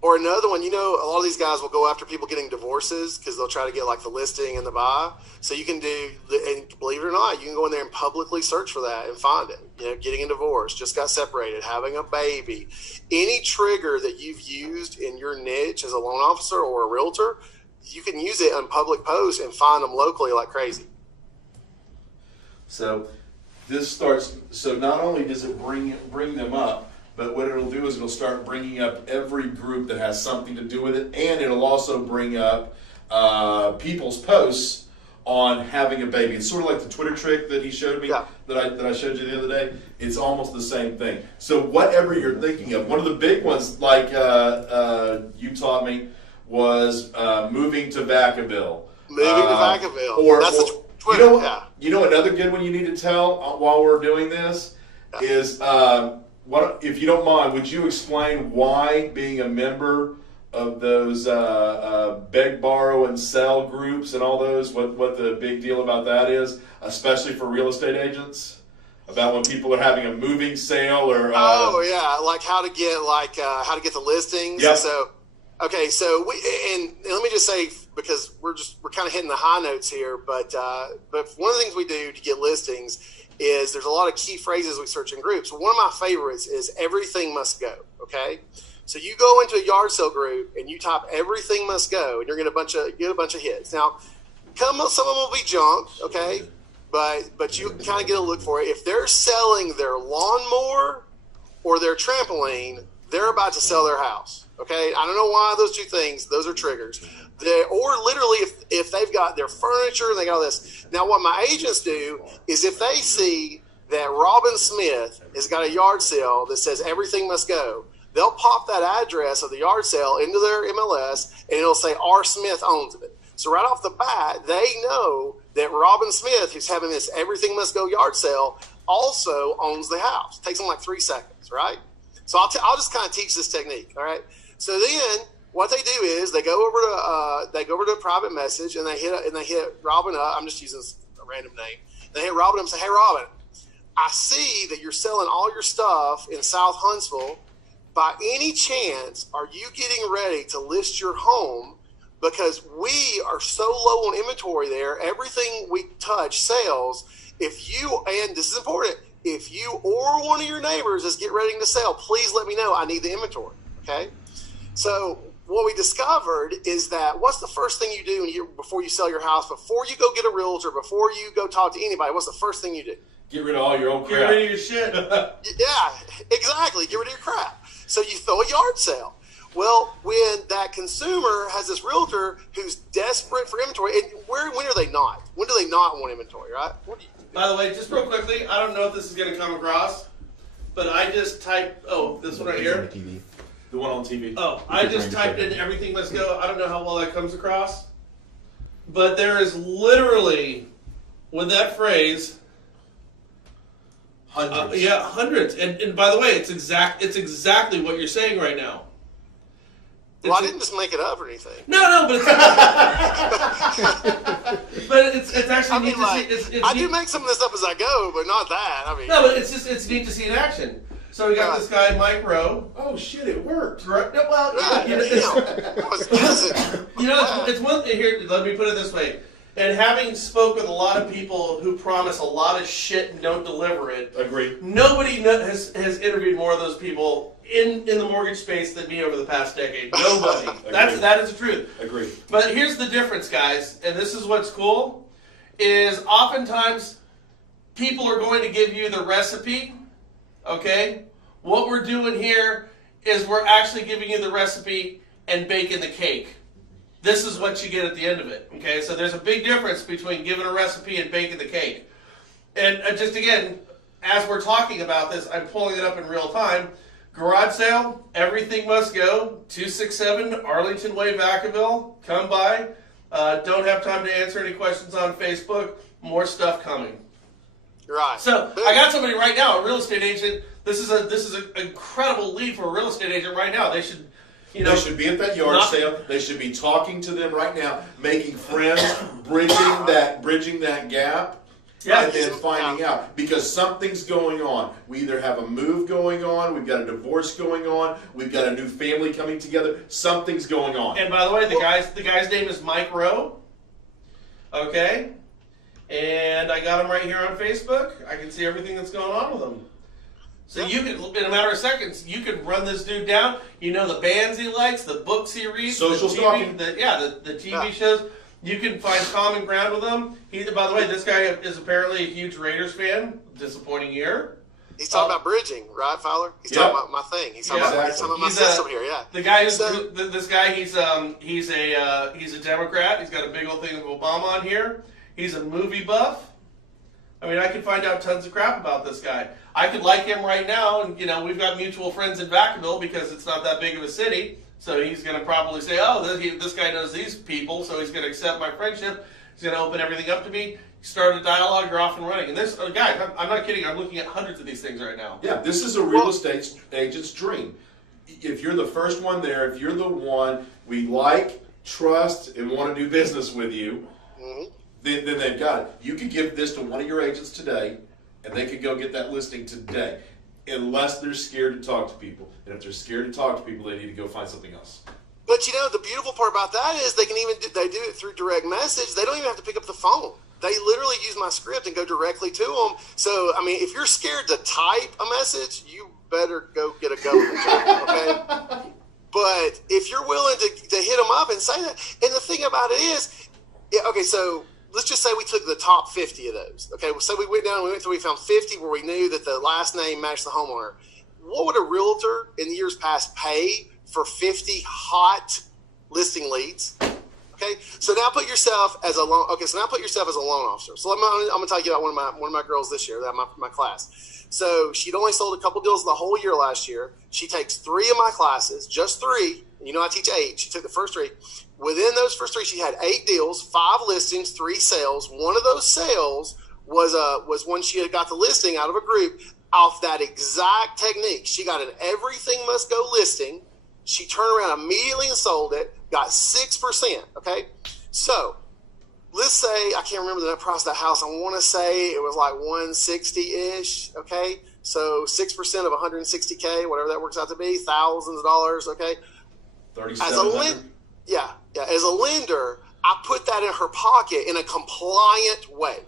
Or another one, a lot of these guys will go after people getting divorces because they'll try to get like the listing and the buy. So you can and believe it or not, you can go in there and publicly search for that and find it. Getting a divorce, just got separated, having a baby. Any trigger that you've used in your niche as a loan officer or a realtor, you can use it on public posts and find them locally like crazy. So this starts. So not only does it bring them up, but what it'll do is it'll start bringing up every group that has something to do with it, and it'll also bring up people's posts on having a baby. It's sort of like the Twitter trick that he showed me, that I showed you the other day. It's almost the same thing. So whatever you're thinking of, one of the big ones, like you taught me, was moving to Vacaville. Moving to Vacaville. That's the Twitter. You know another good one you need to tell while we're doing this is. If you don't mind, would you explain why being a member of those beg, borrow, and sell groups and all those, what the big deal about that is, especially for real estate agents? About when people are having a moving sale or like how to get the listings. Yep. So and let me just say, because we're kind of hitting the high notes here, but one of the things we do to get listings is there's a lot of key phrases we search in groups. One of my favorites is everything must go. Okay, so you go into a yard sale group and you type everything must go, and you're going to get a bunch of hits. Now, some of them will be junk. Okay, but you kind of get a look for it. If they're selling their lawnmower or their trampoline, they're about to sell their house. Okay, I don't know why those two things; those are triggers. Or literally, if they've got their furniture and they got all this. Now, what my agents do is if they see that Robin Smith has got a yard sale that says everything must go, they'll pop that address of the yard sale into their MLS, and it'll say R. Smith owns it. So right off the bat, they know that Robin Smith, who's having this everything must go yard sale, also owns the house. It takes them like 3 seconds, right? So I'll just kind of teach this technique, all right? So then what they do is they go over to a private message and they hit Robin up. I'm just using a random name. They hit Robin up and say, "Hey, Robin, I see that you're selling all your stuff in South Huntsville. By any chance, are you getting ready to list your home? Because we are so low on inventory there, everything we touch sells. If you," and this is important, "if you or one of your neighbors is getting ready to sell, please let me know. I need the inventory." Okay? So what we discovered is that what's the first thing you do before you sell your house, before you go get a realtor, before you go talk to anybody, what's the first thing you do? Get rid of all your old crap. Get rid of your shit. Yeah, exactly. Get rid of your crap. So you throw a yard sale. Well, when that consumer has this realtor who's desperate for inventory, and when are they not? When do they not want inventory, right? What do you do? By the way, just real quickly, I don't know if this is going to come across, but I just typed, this one right here. The one on TV. Oh, I just typed in everything must go. I don't know how well that comes across. But there is literally, with that phrase, Hundreds. hundreds. And by the way, it's exactly what you're saying right now. Well, I didn't just make it up or anything. No, but it's it's actually I neat mean, to like, see. It's I neat. do make some of this up as I go, but not that. I mean, No, but it's neat to see in action. So we got this guy, Mike Rowe. Oh shit! It worked. Right? No, well, yeah, you know, damn. I was guessing. it's one thing here. Let me put it this way. And having spoke with a lot of people who promise a lot of shit and don't deliver it, Agreed. nobody has interviewed more of those people in the mortgage space than me over the past decade. Nobody. That is the truth. Agreed. But here's the difference, guys, and this is what's cool, is oftentimes people are going to give you the recipe, okay? What we're doing here is we're actually giving you the recipe and baking the cake. This is what you get at the end of it, okay? So there's a big difference between giving a recipe and baking the cake. And just again, as we're talking about this, I'm pulling it up in real time. Garage sale, everything must go. 267 Arlington Way, Vacaville. Come by. Don't have time to answer any questions on Facebook. More stuff coming. Right. So I got somebody right now, a real estate agent. This is an incredible lead for a real estate agent right now. They should, They should be at that yard sale. They should be talking to them right now, making friends, bridging that gap. Yeah. And then finding out, because something's going on. We either have a move going on, we've got a divorce going on, we've got a new family coming together. Something's going on. And by the way, the guy's name is Mike Rowe. Okay? And I got him right here on Facebook. I can see everything that's going on with him. So you can, in a matter of seconds, you can run this dude down. You know the bands he likes, the books he reads, Social stalking. the TV shows. You can find common ground with him. By the way, this guy is apparently a huge Raiders fan. Disappointing year. He's talking about bridging, right, Fowler? He's talking about my thing. He's talking about my system here. Yeah. The guy he's a Democrat. He's got a big old thing of Obama on here. He's a movie buff. I mean, I could find out tons of crap about this guy. I could like him right now, and we've got mutual friends in Vacaville because it's not that big of a city. So he's going to probably say, "Oh, this guy knows these people, so he's going to accept my friendship. He's going to open everything up to me." Start a dialogue, you're off and running. And this guys, I'm not kidding. I'm looking at hundreds of these things right now. Yeah, this is a real estate agent's dream. If you're the first one there, if you're the one we like, trust, and want to do business with you, then they've got it. You could give this to one of your agents today, and they could go get that listing today, unless they're scared to talk to people. And if they're scared to talk to people, they need to go find something else. But the beautiful part about that is they do it through direct message. They don't even have to pick up the phone. They literally use my script and go directly to them. So, I mean, if you're scared to type a message, you better go get a government job, okay? But if you're willing to hit them up and say that, and the thing about it is, okay, so let's just say we took the top 50 of those. Okay, so we went down, we found 50 where we knew that the last name matched the homeowner. What would a realtor in years past pay for 50 hot listing leads? Okay, so now put yourself as a loan. Okay, so now put yourself as a loan officer. So I'm going to talk you about one of my girls this year, my class. So she'd only sold a couple deals the whole year last year. She takes 3 of my classes, just 3. You know I teach 8. She took the first 3. Within those first 3, she had 8 deals, 5 listings, 3 sales. One of those sales was when she had got the listing out of a group off that exact technique. She got an everything must go listing. She turned around immediately and sold it, got 6%. Okay, so let's say I can't remember the net price of that house. I want to say it was like 160-ish. Okay, so 6% of 160K, whatever that works out to be, thousands of dollars. Okay, as a lender, as a lender, I put that in her pocket in a compliant way.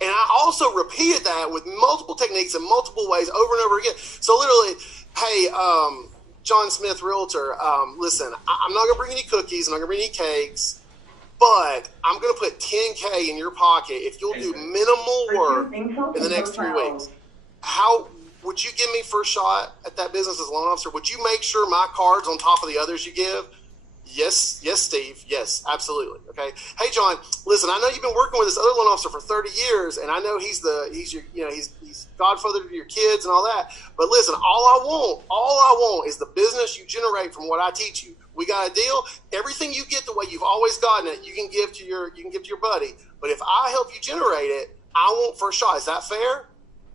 And I also repeated that with multiple techniques and multiple ways over and over again. So literally, hey, John Smith, realtor, listen, I'm not going to bring any cookies. I'm not going to bring any cakes. But I'm going to put $10K in your pocket if you'll do minimal work in the next 3 weeks. How would you give me first shot at that business as a loan officer? Would you make sure my card's on top of the others you give? Yes, Steve. Yes, absolutely. Okay. Hey, John. Listen, I know you've been working with this other loan officer for 30 years, and I know he's godfather to your kids and all that. But listen, all I want is the business you generate from what I teach you. We got a deal. Everything you get the way you've always gotten it, you can give to your buddy. But if I help you generate it, I want first shot. Is that fair?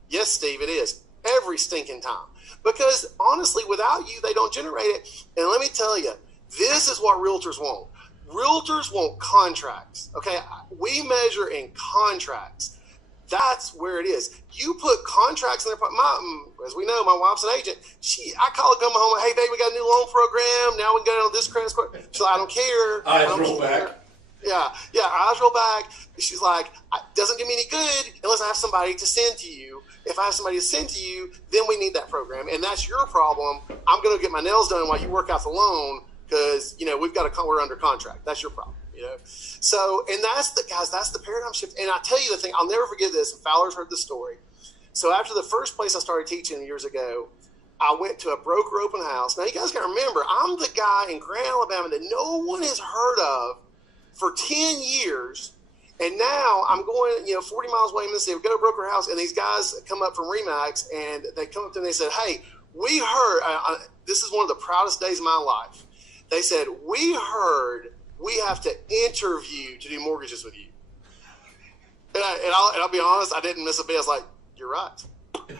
Yes, Steve. It is every stinking time. Because honestly, without you, they don't generate it. And let me tell you. This is what realtors want. Realtors want contracts. Okay, we measure in contracts. That's where it is. You put contracts in there. As we know, my wife's an agent. I call her, come home. Hey, babe, we got a new loan program. Now we can go on this credit score. She's like, I don't care. Eyes roll back. Yeah, eyes roll back. She's like, it doesn't do me any good unless I have somebody to send to you. If I have somebody to send to you, then we need that program, and that's your problem. I'm going to get my nails done while you work out the loan. Because, we're under contract. That's your problem, So, and that's the paradigm shift. And I tell you the thing, I'll never forget this, and Fowler's heard the story. So after the first place I started teaching years ago, I went to a broker open house. Now, you guys got to remember, I'm the guy in Grant, Alabama that no one has heard of for 10 years. And now I'm going, 40 miles away from Mississippi, go to a broker house, and these guys come up from RE/MAX, and they come up to me and they said, hey, we heard, this is one of the proudest days of my life. They said, we heard we have to interview to do mortgages with you. And I'll be honest, I didn't miss a beat. I was like, you're right. And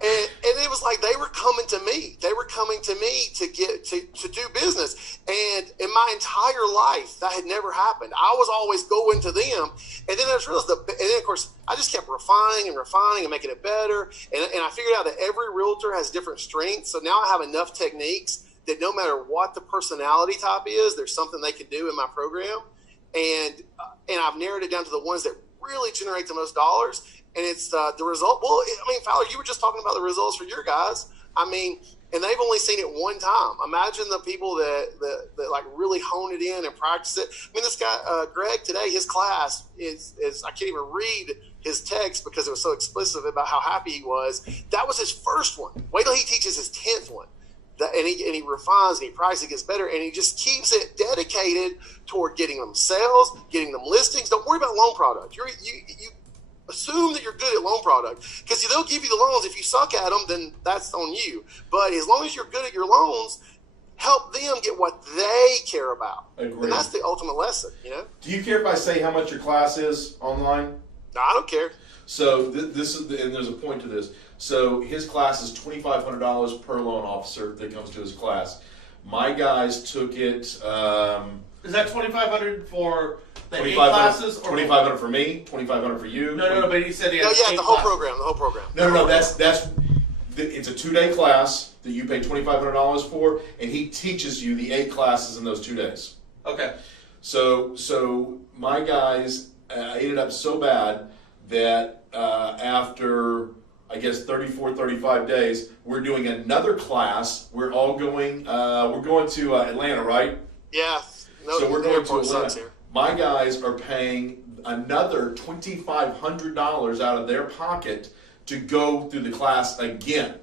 it was like they were coming to me. They were coming to me to get to do business. And in my entire life, that had never happened. I was always going to them. And then I just realized and then, of course, I just kept refining and making it better. And I figured out that every realtor has different strengths. So now I have enough techniques that no matter what the personality type is, there's something they can do in my program. And I've narrowed it down to the ones that really generate the most dollars. And it's the result. Well, Fowler, you were just talking about the results for your guys. And they've only seen it one time. Imagine the people that like really hone it in and practice it. This guy, Greg, today, his class is I can't even read his text because it was so explicit about how happy he was. That was his first one. Wait till he teaches his 10th one. And he refines and he practices, it gets better, and he just keeps it dedicated toward getting them sales, getting them listings. Don't worry about loan product. You assume that you're good at loan product because they'll give you the loans. If you suck at them, then that's on you. But as long as you're good at your loans, help them get what they care about. Agreed. And that's the ultimate lesson, Do you care if I say how much your class is online? No, I don't care. So this is, and there's a point to this. So his class is $2,500 per loan officer that comes to his class. My guys took it. Is that $2,500 for the 8 $2,500 classes? Or $2,500 for me, $2,500 for you. No, but he said he had the whole program. The whole program. No. That's it's a 2-day class that you pay $2,500 for, and he teaches you the 8 classes in those 2 days. Okay. So my guys ate it up so bad that after, I guess, 34, 35 days, we're doing another class. We're all going, we're going to Atlanta, right? Yeah. So we're going to Atlanta. my guys are paying another $2,500 out of their pocket to go through the class again.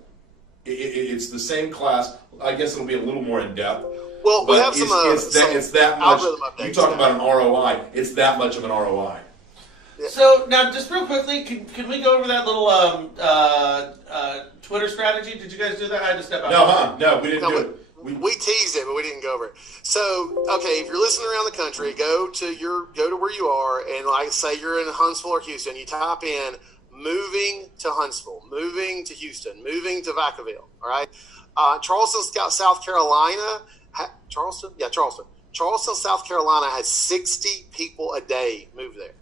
It's the same class. I guess it'll be a little more in depth. Well, we have some it's that much. algorithm updates. You talk about an ROI. It's that much of an ROI. So now, just real quickly, can we go over that little Twitter strategy? Did you guys do that? I had to step out. No, we didn't do it. We teased it, but we didn't go over it. So, okay, if you're listening around the country, go to where you are, and like say you're in Huntsville or Houston, you type in moving to Huntsville, moving to Houston, moving to Vacaville. All right, Charleston, South Carolina. Charleston, South Carolina had 60 people a day move there.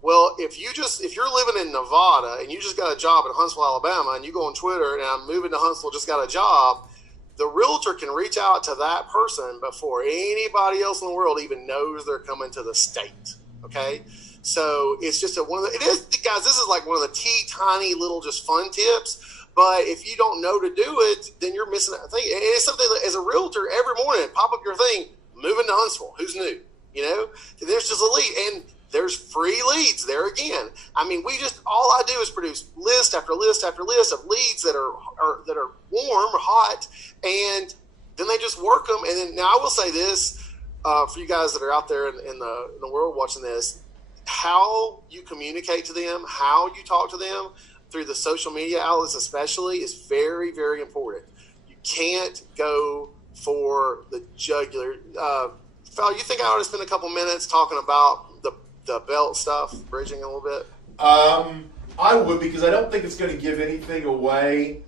Well, if you're living in Nevada and you just got a job in Huntsville, Alabama, and you go on Twitter and I'm moving to Huntsville, just got a job, the realtor can reach out to that person before anybody else in the world even knows they're coming to the state. Okay, so it's just it is, guys. This is like one of the tiny little just fun tips. But if you don't know to do it, then you're missing a thing. It's something that, as a realtor, every morning pop up your thing, moving to Huntsville. Who's new? You know, there's just a lead, and there's free leads there again. I mean, all I do is produce list after list after list of leads that are warm, hot, and then they just work them. And then now I will say this for you guys that are out there in the world watching this: how you communicate to them, how you talk to them through the social media outlets, especially, is very, very important. You can't go for the jugular. Fel, you think I ought to spend a couple minutes talking about the belt stuff, bridging a little bit? I would, because I don't think it's going to give anything away.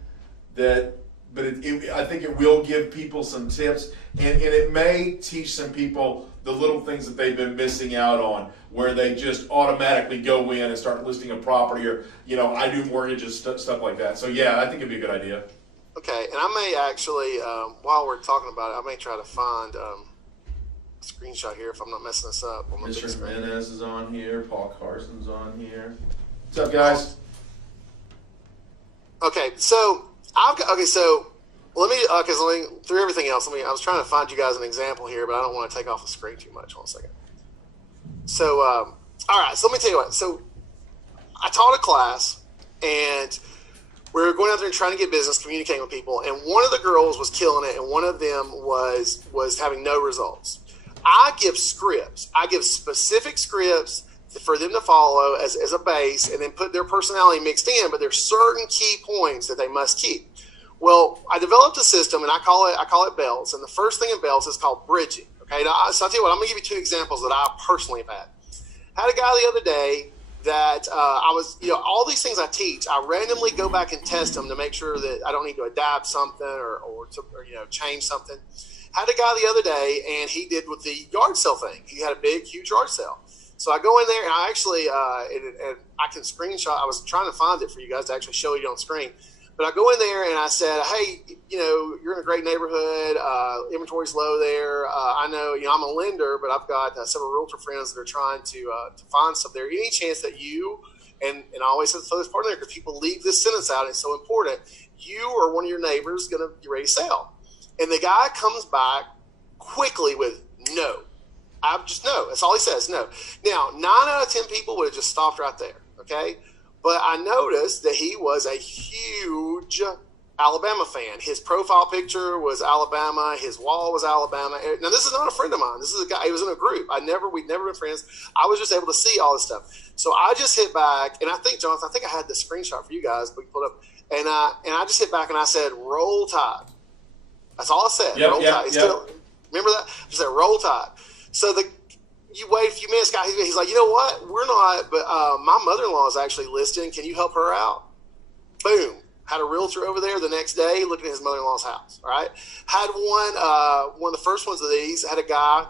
But I think it will give people some tips, and it may teach some people the little things that they've been missing out on, where they just automatically go in and start listing a property, or I do mortgages, stuff like that. So yeah, I think it'd be a good idea. Okay, and I may actually, while we're talking about it, I may try to find a screenshot here if I'm not messing this up. Mr. Jimenez is on here. Paul Carson's on here. What's up, guys? Okay, so let me through everything else. I was trying to find you guys an example here, but I don't want to take off the screen too much. 1 second. So, all right. So let me tell you what. So, I taught a class, and we were going out there and trying to get business, communicating with people. And one of the girls was killing it, and one of them was having no results. I give scripts. I give specific scripts for them to follow as a base, and then put their personality mixed in. But there's certain key points that they must keep. Well, I developed a system, and I call it belts. And the first thing in belts is called bridging. Okay, now, so I'll tell you what, I'm going to give you 2 examples that I personally have had. Had a guy the other day that all these things I teach, I randomly go back and test them to make sure that I don't need to adapt something or change something. Had a guy the other day, and he did with the yard sale thing. He had a big, huge yard sale. So I go in there, and I actually, and I can screenshot. I was trying to find it for you guys to actually show you on screen. But I go in there and I said, hey, you're in a great neighborhood. Inventory's low there. I know, I'm a lender, but I've got several realtor friends that are trying to find stuff there. Any chance that you, and I always have to throw this part in there because people leave this sentence out. It's so important. You or one of your neighbors going to be ready to sell. And the guy comes back quickly with no. No. That's all he says, no. Now, 9 out of 10 people would have just stopped right there, okay? But I noticed that he was a huge Alabama fan. His profile picture was Alabama. His wall was Alabama. Now, this is not a friend of mine. This is a guy. He was in a group. We'd never been friends. I was just able to see all this stuff. So I just hit back, and I think, Jonathan, I had the screenshot for you guys, but you pulled up. And I just hit back, and I said, roll tide. That's all I said. Roll tide. Remember that? I just said, roll tide. So you wait a few minutes, guy. He's like, you know what? We're not, but my mother-in-law is actually listing. Can you help her out? Boom. Had a realtor over there the next day looking at his mother-in-law's house. All right. Had one of the first ones of these, had a guy.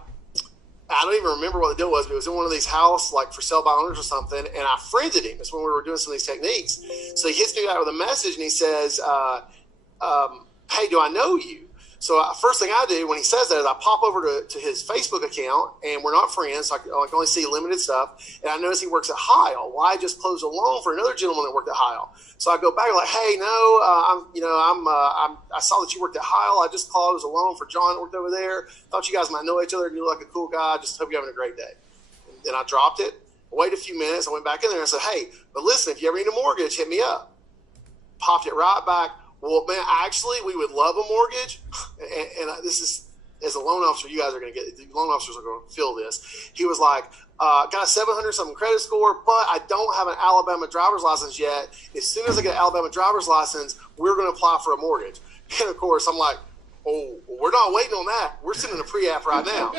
I don't even remember what the deal was, but it was in one of these house, like for sale by owners or something. And I friended him. That's when we were doing some of these techniques. So he hits me out with a message and he says, hey, do I know you? So first thing I do when he says that is I pop over to his Facebook account, and we're not friends, so I can only see limited stuff. And I notice he works at Heil. Well, I just closed a loan for another gentleman that worked at Heil. So I go back like, hey, no, I saw that you worked at Heil. I just closed a loan for John that worked over there. Thought you guys might know each other, and you look like a cool guy. Just hope you're having a great day. and I dropped it. I waited a few minutes. I went back in there and I said, hey, but listen, if you ever need a mortgage, hit me up. Popped it right back. Well, man, actually, we would love a mortgage. And this is, as a loan officer, you guys are going to get, the loan officers are going to feel this. He was like, got a 700-something credit score, but I don't have an Alabama driver's license yet. As soon as I get an Alabama driver's license, we're going to apply for a mortgage. And, of course, I'm like, oh, we're not waiting on that. We're sending a pre-app right now.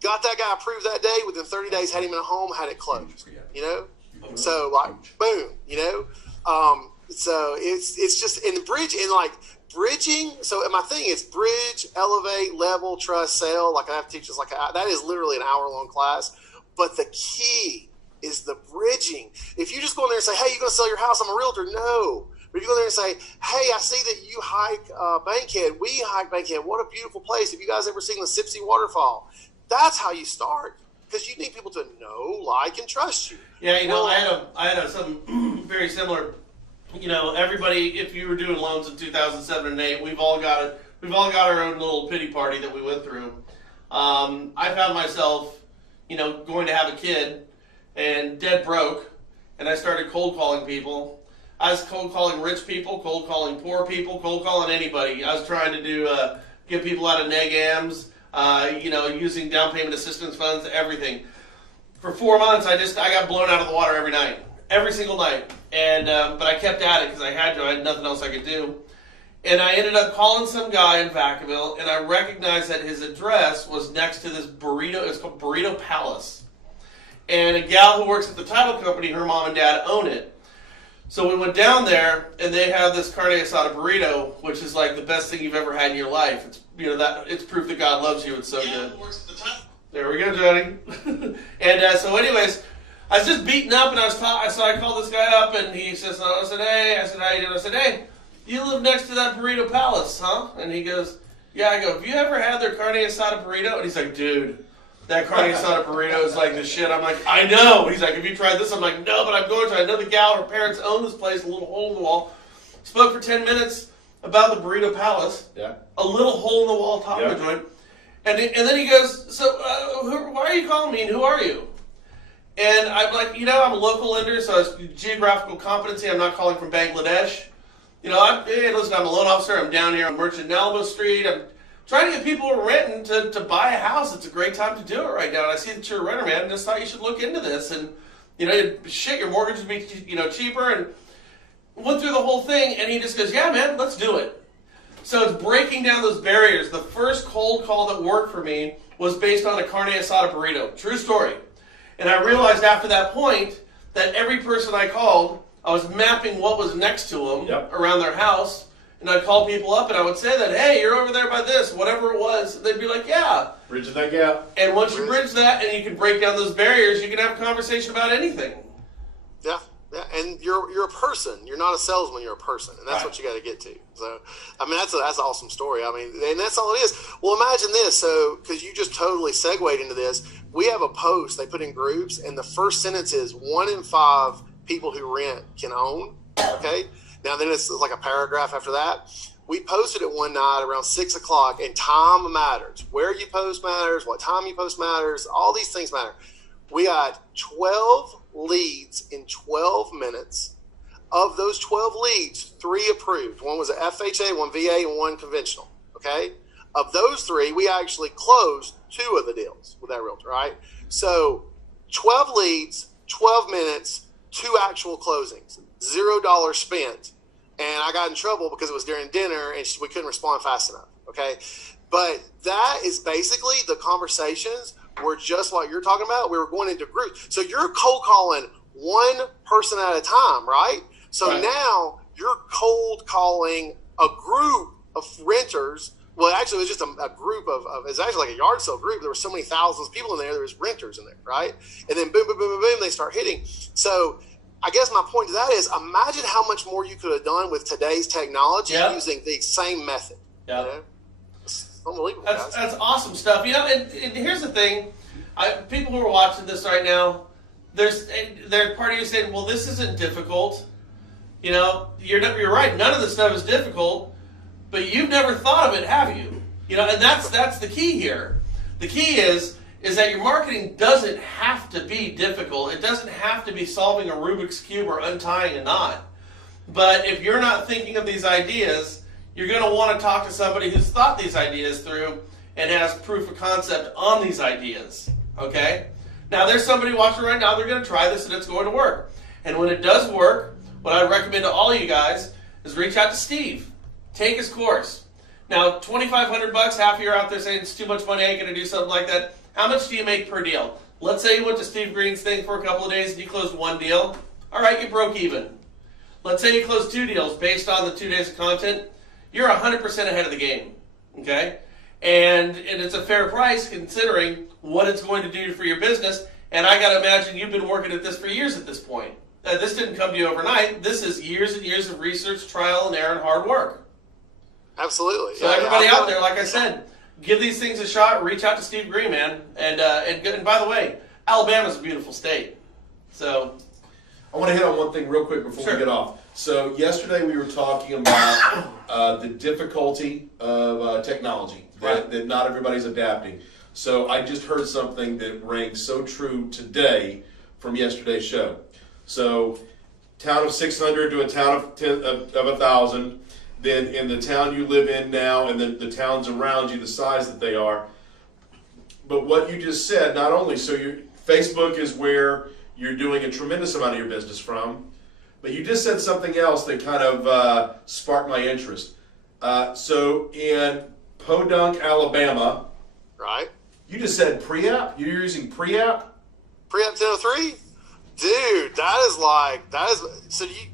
Got that guy approved that day. Within 30 days, had him in a home, had it closed. You know? So, like, boom, you know? So it's just in the bridge, and like bridging. So my thing is bridge, elevate, level, trust, sell. Like I have to teach us that is literally an hour-long class. But the key is the bridging. If you just go in there and say, hey, you going to sell your house? I'm a realtor. No. But if you go there and say, hey, I see that you hike Bankhead. We hike Bankhead. What a beautiful place. Have you guys ever seen the Sipsey waterfall? That's how you start, because you need people to know, like, and trust you. Yeah, you know, I had something very similar. You know, everybody, if you were doing loans in 2007 and 2008, we've all got our own little pity party that we went through. I found myself, you know, going to have a kid and dead broke, and I started cold calling people. I was cold calling rich people, cold calling poor people, cold calling anybody. I was trying to do get people out of neg-ams, you know, using down payment assistance funds, everything. For 4 months, I got blown out of the water every night. Every single night, and but I kept at it because I had to. I had nothing else I could do, and I ended up calling some guy in Vacaville, and I recognized that his address was next to this burrito. It's called Burrito Palace, and a gal who works at the title company, her mom and dad own it. So we went down there, and they have this carne asada burrito, which is like the best thing you've ever had in your life. It's, you know, that it's proof that God loves you. It's so good. There we go, Johnny. And so, anyways. I was just beaten up, and so I called this guy up, and he says, I said, hey, how you doing? I said, hey, you live next to that Burrito Palace, huh? And he goes, yeah. I go, have you ever had their carne asada burrito? And he's like, dude, that carne asada burrito is like the shit. I'm like, I know. He's like, have you tried this? I'm like, no, but I'm going to. I know the gal, her parents own this place, a little hole in the wall. Spoke for 10 minutes about the Burrito Palace. Yeah. A little hole in the wall taco joint. And then he goes, so why are you calling me, and who are you? And I'm like, you know, I'm a local lender, so it's geographical competency. I'm not calling from Bangladesh. You know, listen, I'm a loan officer. I'm down here on Merchant Nalbo Street. I'm trying to get people who are renting to buy a house. It's a great time to do it right now. And I see that you're a renter, man. I just thought you should look into this. And, you know, shit, your mortgage would be, you know, cheaper. And went through the whole thing. And he just goes, yeah, man, let's do it. So it's breaking down those barriers. The first cold call that worked for me was based on a carne asada burrito. True story. And I realized after that point that every person I called, I was mapping what was next to them around their house. And I'd call people up and I would say that, hey, you're over there by this, whatever it was. And they'd be like, yeah. Bridging that gap. And once you bridge that and you can break down those barriers, you can have a conversation about anything. Yeah. Yeah, and you're a person. You're not a salesman. You're a person, and that's what you got to get to. So, I mean, that's an awesome story. I mean, and that's all it is. Well, imagine this. So, because you just totally segued into this, we have a post they put in groups, and the first sentence is 1 in 5 people who rent can own. Okay. Now, then it's like a paragraph after that. We posted it one night around 6 o'clock, and time matters. Where you post matters. What time you post matters. All these things matter. We got 12 leads in 12 minutes. Of those 12 leads, 3 approved. One was an FHA, one VA, and one conventional. Okay? Of those 3, we actually closed 2 of the deals with that realtor, right? So 12 leads, 12 minutes, 2 actual closings, $0 spent. And I got in trouble because it was during dinner and we couldn't respond fast enough. Okay? But that is basically the conversations were just what you're talking about. We were going into groups. So you're cold calling one person at a time, right? So now you're cold calling a group of renters. Well, actually, it was just a group of it's actually like a yard sale group. There were so many thousands of people in there. There was renters in there, right? And then boom, boom, boom, boom, boom, they start hitting. So I guess my point to that is imagine how much more you could have done with today's technology using the same method. Yeah. You know? Unbelievable. That's awesome stuff. You know, and here's the thing: people who are watching this right now, there's part of you saying, "Well, this isn't difficult." You know, you're right. None of this stuff is difficult, but you've never thought of it, have you? You know, and that's the key here. The key is is that your marketing doesn't have to be difficult. It doesn't have to be solving a Rubik's Cube or untying a knot. But if you're not thinking of these ideas, you're going to want to talk to somebody who's thought these ideas through and has proof of concept on these ideas. Okay? Now, there's somebody watching right now, they're going to try this and it's going to work. And when it does work, what I recommend to all of you guys is reach out to Steve. Take his course. Now, $2,500, half of you are out there saying it's too much money, I ain't going to do something like that. How much do you make per deal? Let's say you went to Steve Green's thing for a couple of days and you closed one deal. All right, you broke even. Let's say you closed 2 deals based on the 2 days of content. You're 100% ahead of the game. Okay? And it's a fair price considering what it's going to do for your business. And I got to imagine you've been working at this for years at this point. This didn't come to you overnight. This is years and years of research, trial and error, and hard work. Absolutely. So everybody out there, like I said, give these things a shot. Reach out to Steve Green, man. And by the way, Alabama's a beautiful state. So I want to hit on one thing real quick before we get off. So yesterday we were talking about the difficulty of technology, that not everybody's adapting. So I just heard something that rang so true today from yesterday's show. So town of 600 to a town of 1,000. Then in the town you live in now and the towns around you, the size that they are. But what you just said, not only, so Facebook is where you're doing a tremendous amount of your business from, but you just said something else that kind of sparked my interest. So in Podunk, Alabama, right? You just said pre-app? You're using pre-app? Pre-app 1003? Dude, so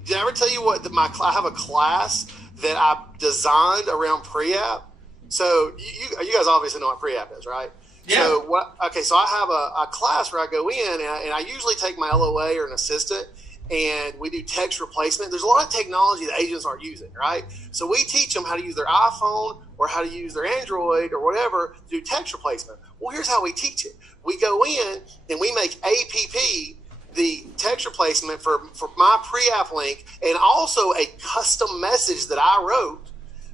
did I ever tell you what, I have a class that I designed around pre-app. So you guys obviously know what pre-app is, right? Yeah. So I have a class where I go in and I usually take my LOA or an assistant and we do text replacement. There's a lot of technology that agents aren't using, right? So we teach them how to use their iPhone or how to use their Android or whatever to do text replacement. Well, here's how we teach it. We go in and we make APP the text replacement for my pre-app link and also a custom message that I wrote.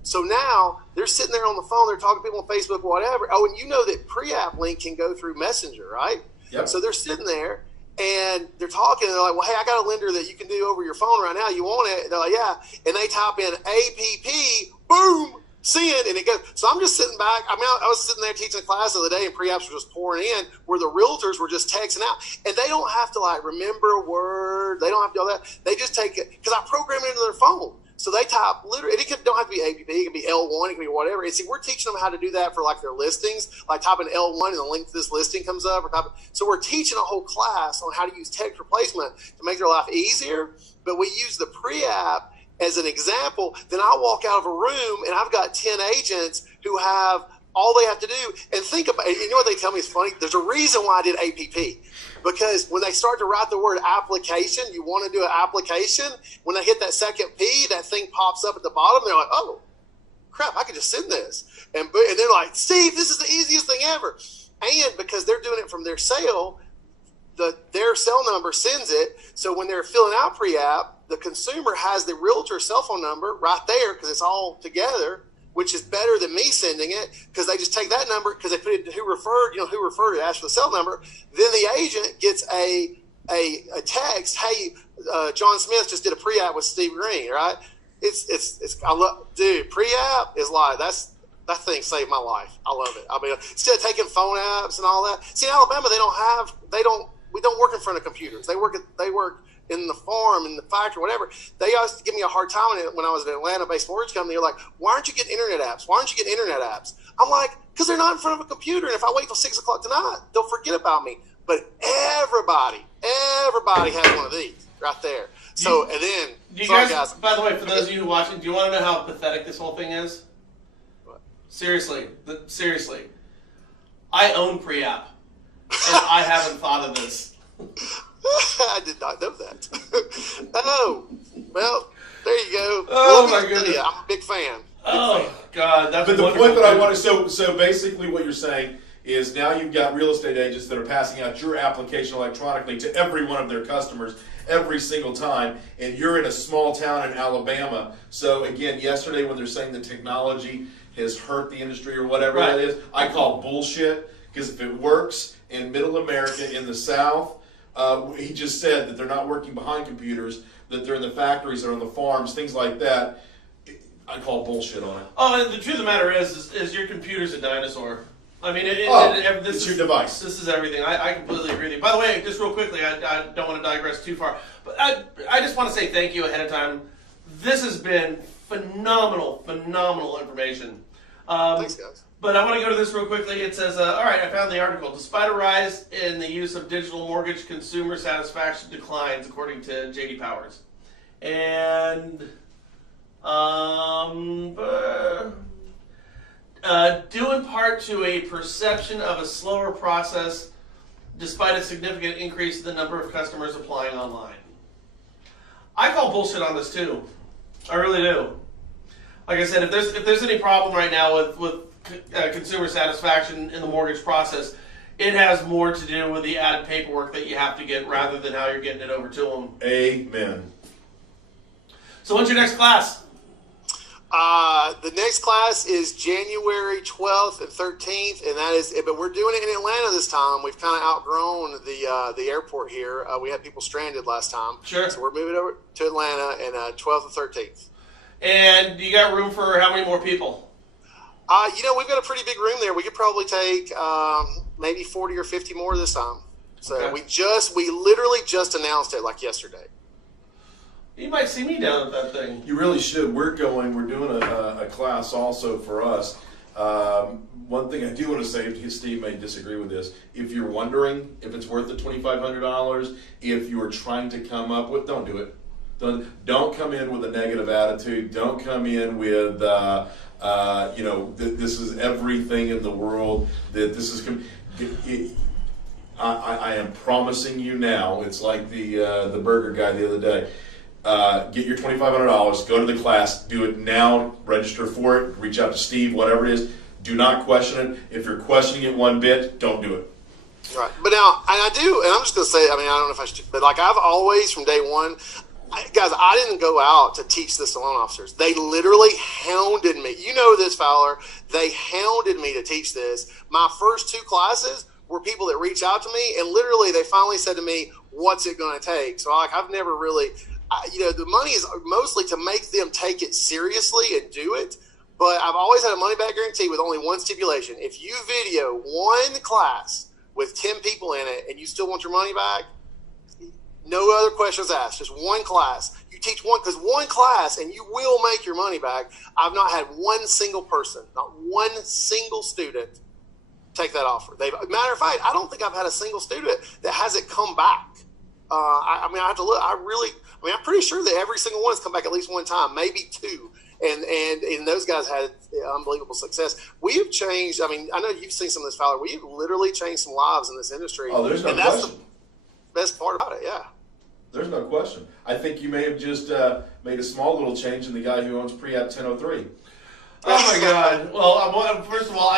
So now they're sitting there on the phone, they're talking to people on Facebook, whatever. Oh, and you know that pre-app link can go through Messenger, right? Yep. So they're sitting there and they're talking and they're like, well, hey, I got a lender that you can do over your phone right now. You want it? And they're like, yeah. And they type in APP, boom, send, and it goes. So I'm just sitting back. I was sitting there teaching a class the other day and pre-apps were just pouring in where the realtors were just texting out. And they don't have to remember a word. They don't have to do all that. They just take it because I program it into their phone. So they type literally, don't have to be APP, it can be L1, it can be whatever. And see, we're teaching them how to do that for their listings, like type in L1 and the link to this listing comes up. So we're teaching a whole class on how to use text replacement to make their life easier. But we use the pre-app as an example. Then I walk out of a room and I've got 10 agents who have all they have to do. And think about it. You know what they tell me is funny? There's a reason why I did APP. Because when they start to write the word application, you want to do an application. When they hit that second P, that thing pops up at the bottom. They're like, oh, crap, I could just send this. And they're like, Steve, this is the easiest thing ever. And because they're doing it from their cell, their cell number sends it. So when they're filling out pre-app, the consumer has the realtor cell phone number right there because it's all together, which is better than me sending it because they just take that number because they put it who referred it, ask for the cell number. Then the agent gets a text, hey, John Smith just did a pre-app with Steve Green, right? Dude, pre-app is that thing saved my life. I love it. I mean, instead of taking phone apps and all that. See, in Alabama, we don't work in front of computers. They work in the farm, in the factory, whatever. They used to give me a hard time when I was at an Atlanta-based mortgage company. They're like, why aren't you getting internet apps? Why aren't you getting internet apps? I'm like, because they're not in front of a computer. And if I wait till 6 o'clock tonight, they'll forget about me. But everybody has one of these right there. So, and then, guys, by the way, for those of you watching, do you want to know how pathetic this whole thing is? What? Seriously. I own pre-app, and I haven't thought of this. I did not know that. Oh, well, there you go. Oh, my goodness. I'm a big fan. God. That's but the point that I wanted, so basically what you're saying is now you've got real estate agents that are passing out your application electronically to every one of their customers every single time, and you're in a small town in Alabama. So again, yesterday when they're saying the technology has hurt the industry or whatever Right. that is. I call bullshit, because if it works in Middle America, in the South, he just said that they're not working behind computers, that they're in the factories, they're on the farms, things like that. I call bullshit on it. Oh, and the truth of the matter is your computer's a dinosaur. I mean, this it's is your device. This is everything. I completely agree with you. By the way, just real quickly, I don't want to digress too far, but I just want to say thank you ahead of time. This has been phenomenal information. Thanks, guys. But I want to go to this real quickly. It says, all right, I found the article. Despite a rise in the use of digital mortgage, consumer satisfaction declines, according to J.D. Powers. And due in part to a perception of a slower process, despite a significant increase in the number of customers applying online. I call bullshit on this too. I really do. Like I said, if there's any problem right now with consumer satisfaction in the mortgage process, it has more to do with the added paperwork that you have to get rather than how you're getting it over to them. Amen. So when's your next class? The next class is January 12th and 13th, and that is. But we're doing it in Atlanta this time. We've kind of outgrown the airport here. We had people stranded last time. Sure. So we're moving over to Atlanta, and 12th and 13th. And you got room for how many more people? We've got a pretty big room there. We could probably take maybe 40 or 50 more this time. So Okay. we literally just announced it like yesterday. You might see me down at that thing. You really should. We're doing a class also for us. One thing I do want to say, Steve may disagree with this. If you're wondering if it's worth the $2,500, if you're trying to come up with, don't do it. Don't come in with a negative attitude. Don't come in with, this is everything in the world. That this is. I am promising you now. It's like the burger guy the other day. Get your $2,500, go to the class, do it now, register for it, reach out to Steve, whatever it is. Do not question it. If you're questioning it one bit, don't do it. Right. But now, and I do, and I'm just going to say, I don't know if I should, but like I've always, from day one, guys, I didn't go out to teach this to loan officers. They literally hounded me. You know this, Fowler. They hounded me to teach this. My first 2 classes were people that reached out to me, and literally they finally said to me, what's it going to take? So I've never really... the money is mostly to make them take it seriously and do it. But I've always had a money back guarantee with only one stipulation. If you video one class with 10 people in it and you still want your money back, no other questions asked. Just one class. You teach one, because one class and you will make your money back. I've not had one single person, not one single student take that offer. Matter of fact, I don't think I've had a single student that hasn't come back. I have to look. I'm pretty sure that every single one has come back at least one time, maybe 2. And those guys had unbelievable success. We have changed. I know you've seen some of this, Fowler. We have literally changed some lives in this industry. Oh, there's no and that's question. the best part about it, yeah. There's no question. I think you may have just made a small little change in the guy who owns Pre-App 1003. Oh my God! Well, first of all,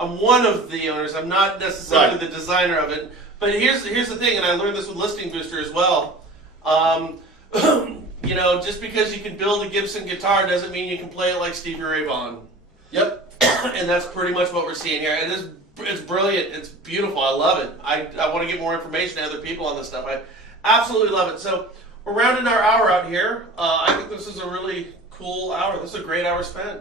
I'm one of the owners. I'm not necessarily Right. the designer of it. But here's the thing, and I learned this with Listing Booster as well. Just because you can build a Gibson guitar doesn't mean you can play it like Stevie Ray Vaughan. Yep. And that's pretty much what we're seeing here. And it's brilliant. It's beautiful. I love it. I want to get more information to other people on this stuff. I absolutely love it. So we're rounding our hour out here. I think this is a really cool hour. This is a great hour spent.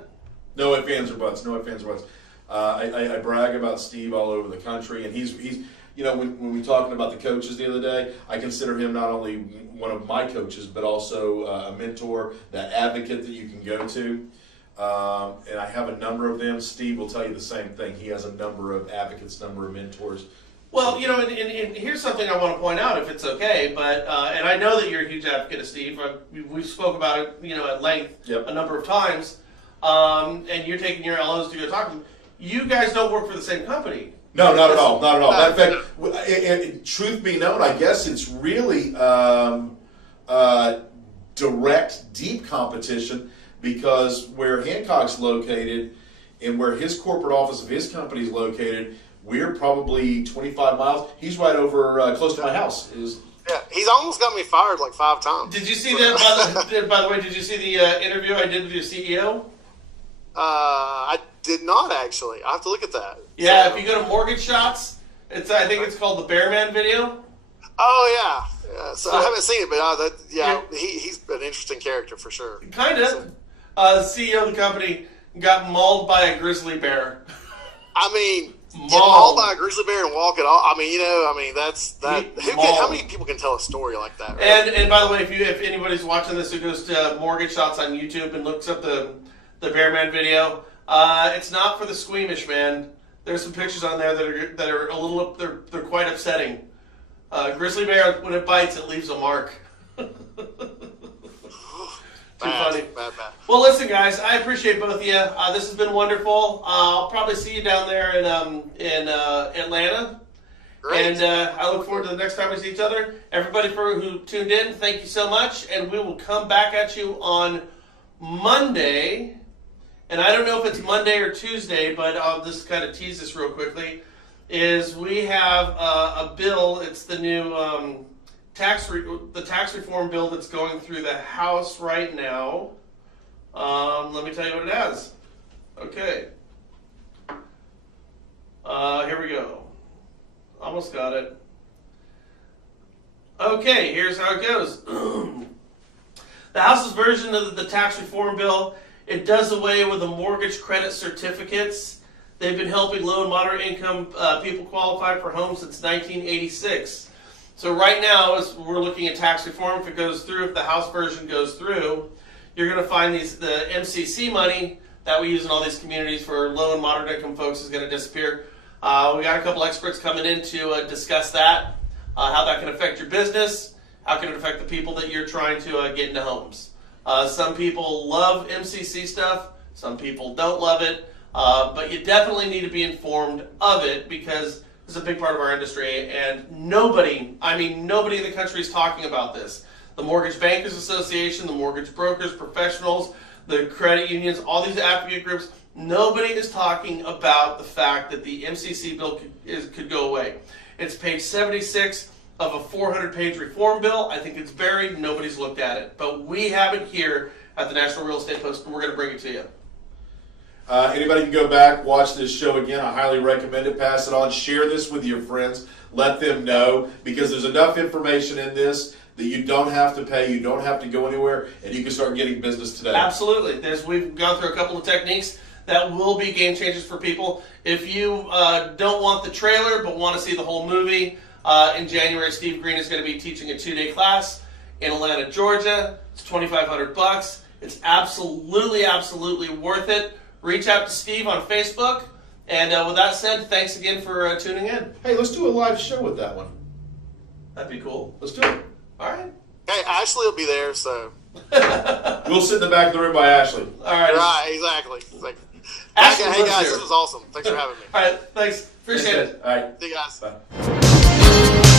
No ifs, ands, or buts. No ifs, ands, or buts. I brag about Steve all over the country, and he's when we talking about the coaches the other day, I consider him not only one of my coaches, but also a mentor, that advocate that you can go to. And I have a number of them. Steve will tell you the same thing. He has a number of advocates, number of mentors. Well, and here's something I want to point out, if it's okay. But and I know that you're a huge advocate of Steve. We spoke about it, at length a number of times. And you're taking your LOs to go talk to them. You guys don't work for the same company. No, not at all. Not at all. Matter of fact, truth be known, I guess it's really direct, deep competition, because where Hancock's located and where his corporate office of his company is located, we're probably 25 miles. He's right over close to my house. Yeah, he's almost got me fired like 5 times. Did you see that? By the way, did you see the interview I did with your CEO? I did not actually. I have to look at that. Yeah, So, if you go to MortgageShots, I think it's called the Bearman video. oh yeah. So I haven't seen it, but he's an interesting character for sure. Kind of. The CEO of the company got mauled by a grizzly bear. I mean, Mauled. get mauled by a grizzly bear and walk it off. I mean, that's that. How many people can tell a story like that? Right? And by the way, if anybody's watching this who goes to Mortgage Shots on YouTube and looks up the Bearman video, it's not for the squeamish, man. There's some pictures on there that are a little they're quite upsetting. Grizzly bear, when it bites, it leaves a mark. Too funny. Bad. Well, listen, guys, I appreciate both of you. This has been wonderful. I'll probably see you down there in Atlanta. Great. And I look forward to the next time we see each other. Everybody who tuned in, thank you so much. And we will come back at you on Monday. And I don't know if it's Monday or Tuesday, but I'll just kind of tease this real quickly. Is we have a bill. It's the new tax reform bill that's going through the House right now. Let me tell you what it has. Okay. Here we go. Almost got it. Okay, here's how it goes. The House's version of the tax reform bill, it does away with the mortgage credit certificates. They've been helping low and moderate income people qualify for homes since 1986. So right now, as we're looking at tax reform, if it goes through, if the House version goes through, you're going to find the MCC money that we use in all these communities for low and moderate income folks is going to disappear. We got a couple experts coming in to discuss that, how that can affect your business, how can it affect the people that you're trying to get into homes. Some people love MCC stuff, some people don't love it, but you definitely need to be informed of it because it's a big part of our industry, and nobody in the country is talking about this. The Mortgage Bankers Association, the mortgage brokers, professionals, the credit unions, all these advocate groups, nobody is talking about the fact that the MCC bill could go away. It's page 76 of a 400-page reform bill. I think it's buried. Nobody's looked at it. But we have it here at the National Real Estate Post, and we're going to bring it to you. Anybody can go back, watch this show again. I highly recommend it. Pass it on. Share this with your friends. Let them know, because there's enough information in this that you don't have to pay, you don't have to go anywhere, and you can start getting business today. Absolutely. We've gone through a couple of techniques that will be game changers for people. If you don't want the trailer but want to see the whole movie, in January, Steve Green is going to be teaching a 2-day class in Atlanta, Georgia. It's $2,500. It's absolutely worth it. Reach out to Steve on Facebook. And with that said, thanks again for tuning in. Hey, let's do a live show with that one. That'd be cool. Let's do it. All right. Hey, Ashley will be there, so. We'll sit in the back of the room by Ashley. All right. Right, exactly. It's like, Ashley hey lives guys, here. this was awesome. Thanks for having me. All right. Thanks. Appreciate it. All right. See you guys. Bye.